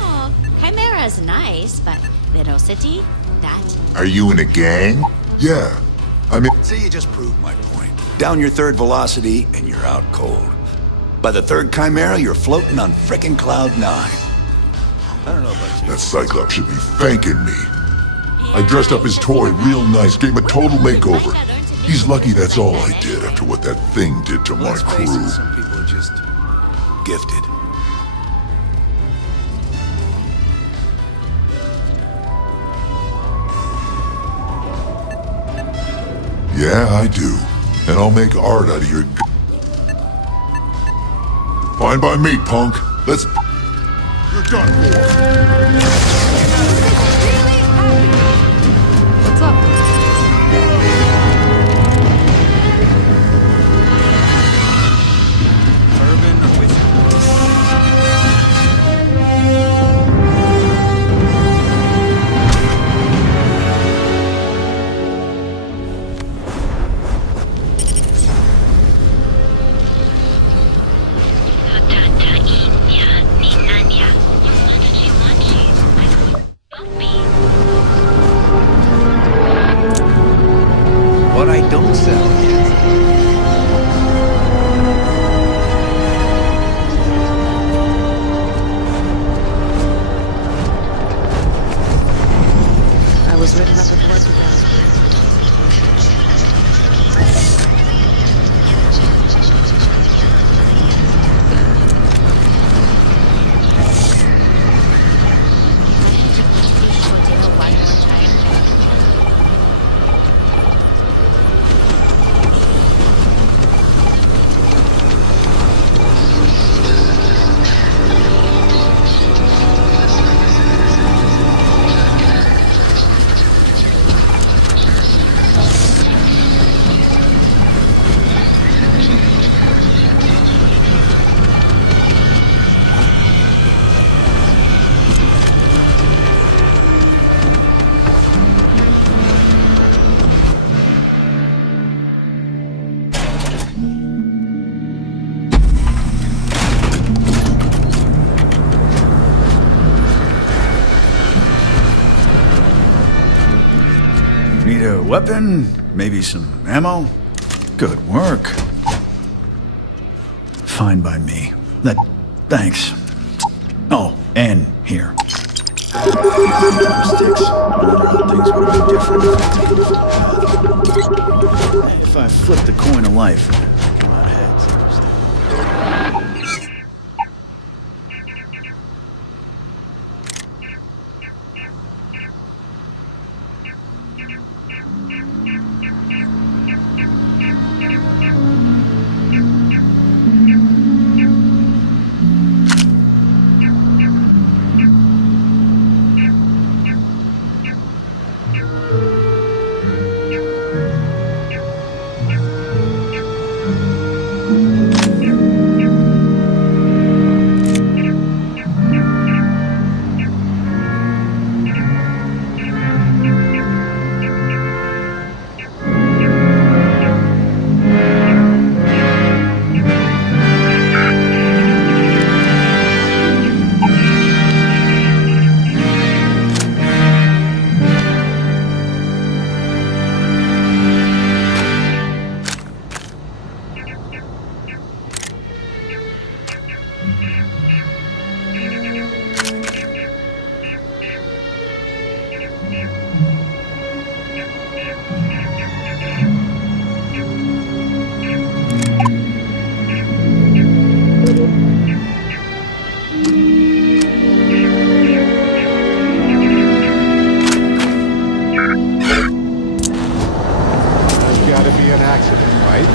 Oh, Chimera's nice, but Velocity? That? Are you in a gang? Yeah. I mean... See, you just proved my point. Down your third velocity, and you're out cold. By the third Chimera, you're floating on frickin' Cloud 9. I don't know about you. That Cyclops should be thanking me. I dressed up his toy real nice, gave him a total makeover. He's lucky that's all I did after what that thing did to my crew. Some people are just gifted. Yeah, I do. And I'll make art out of your... Fine by me, punk. Let's... You're done for. What's up? What I don't sell is... I was written up at work today. Need a weapon? Maybe some ammo? Good work. Fine by me. Thanks. Oh, and here. Sticks. I wonder how things would have been different if I flipped the coin of life. Come out heads. Gotta be an accident, right?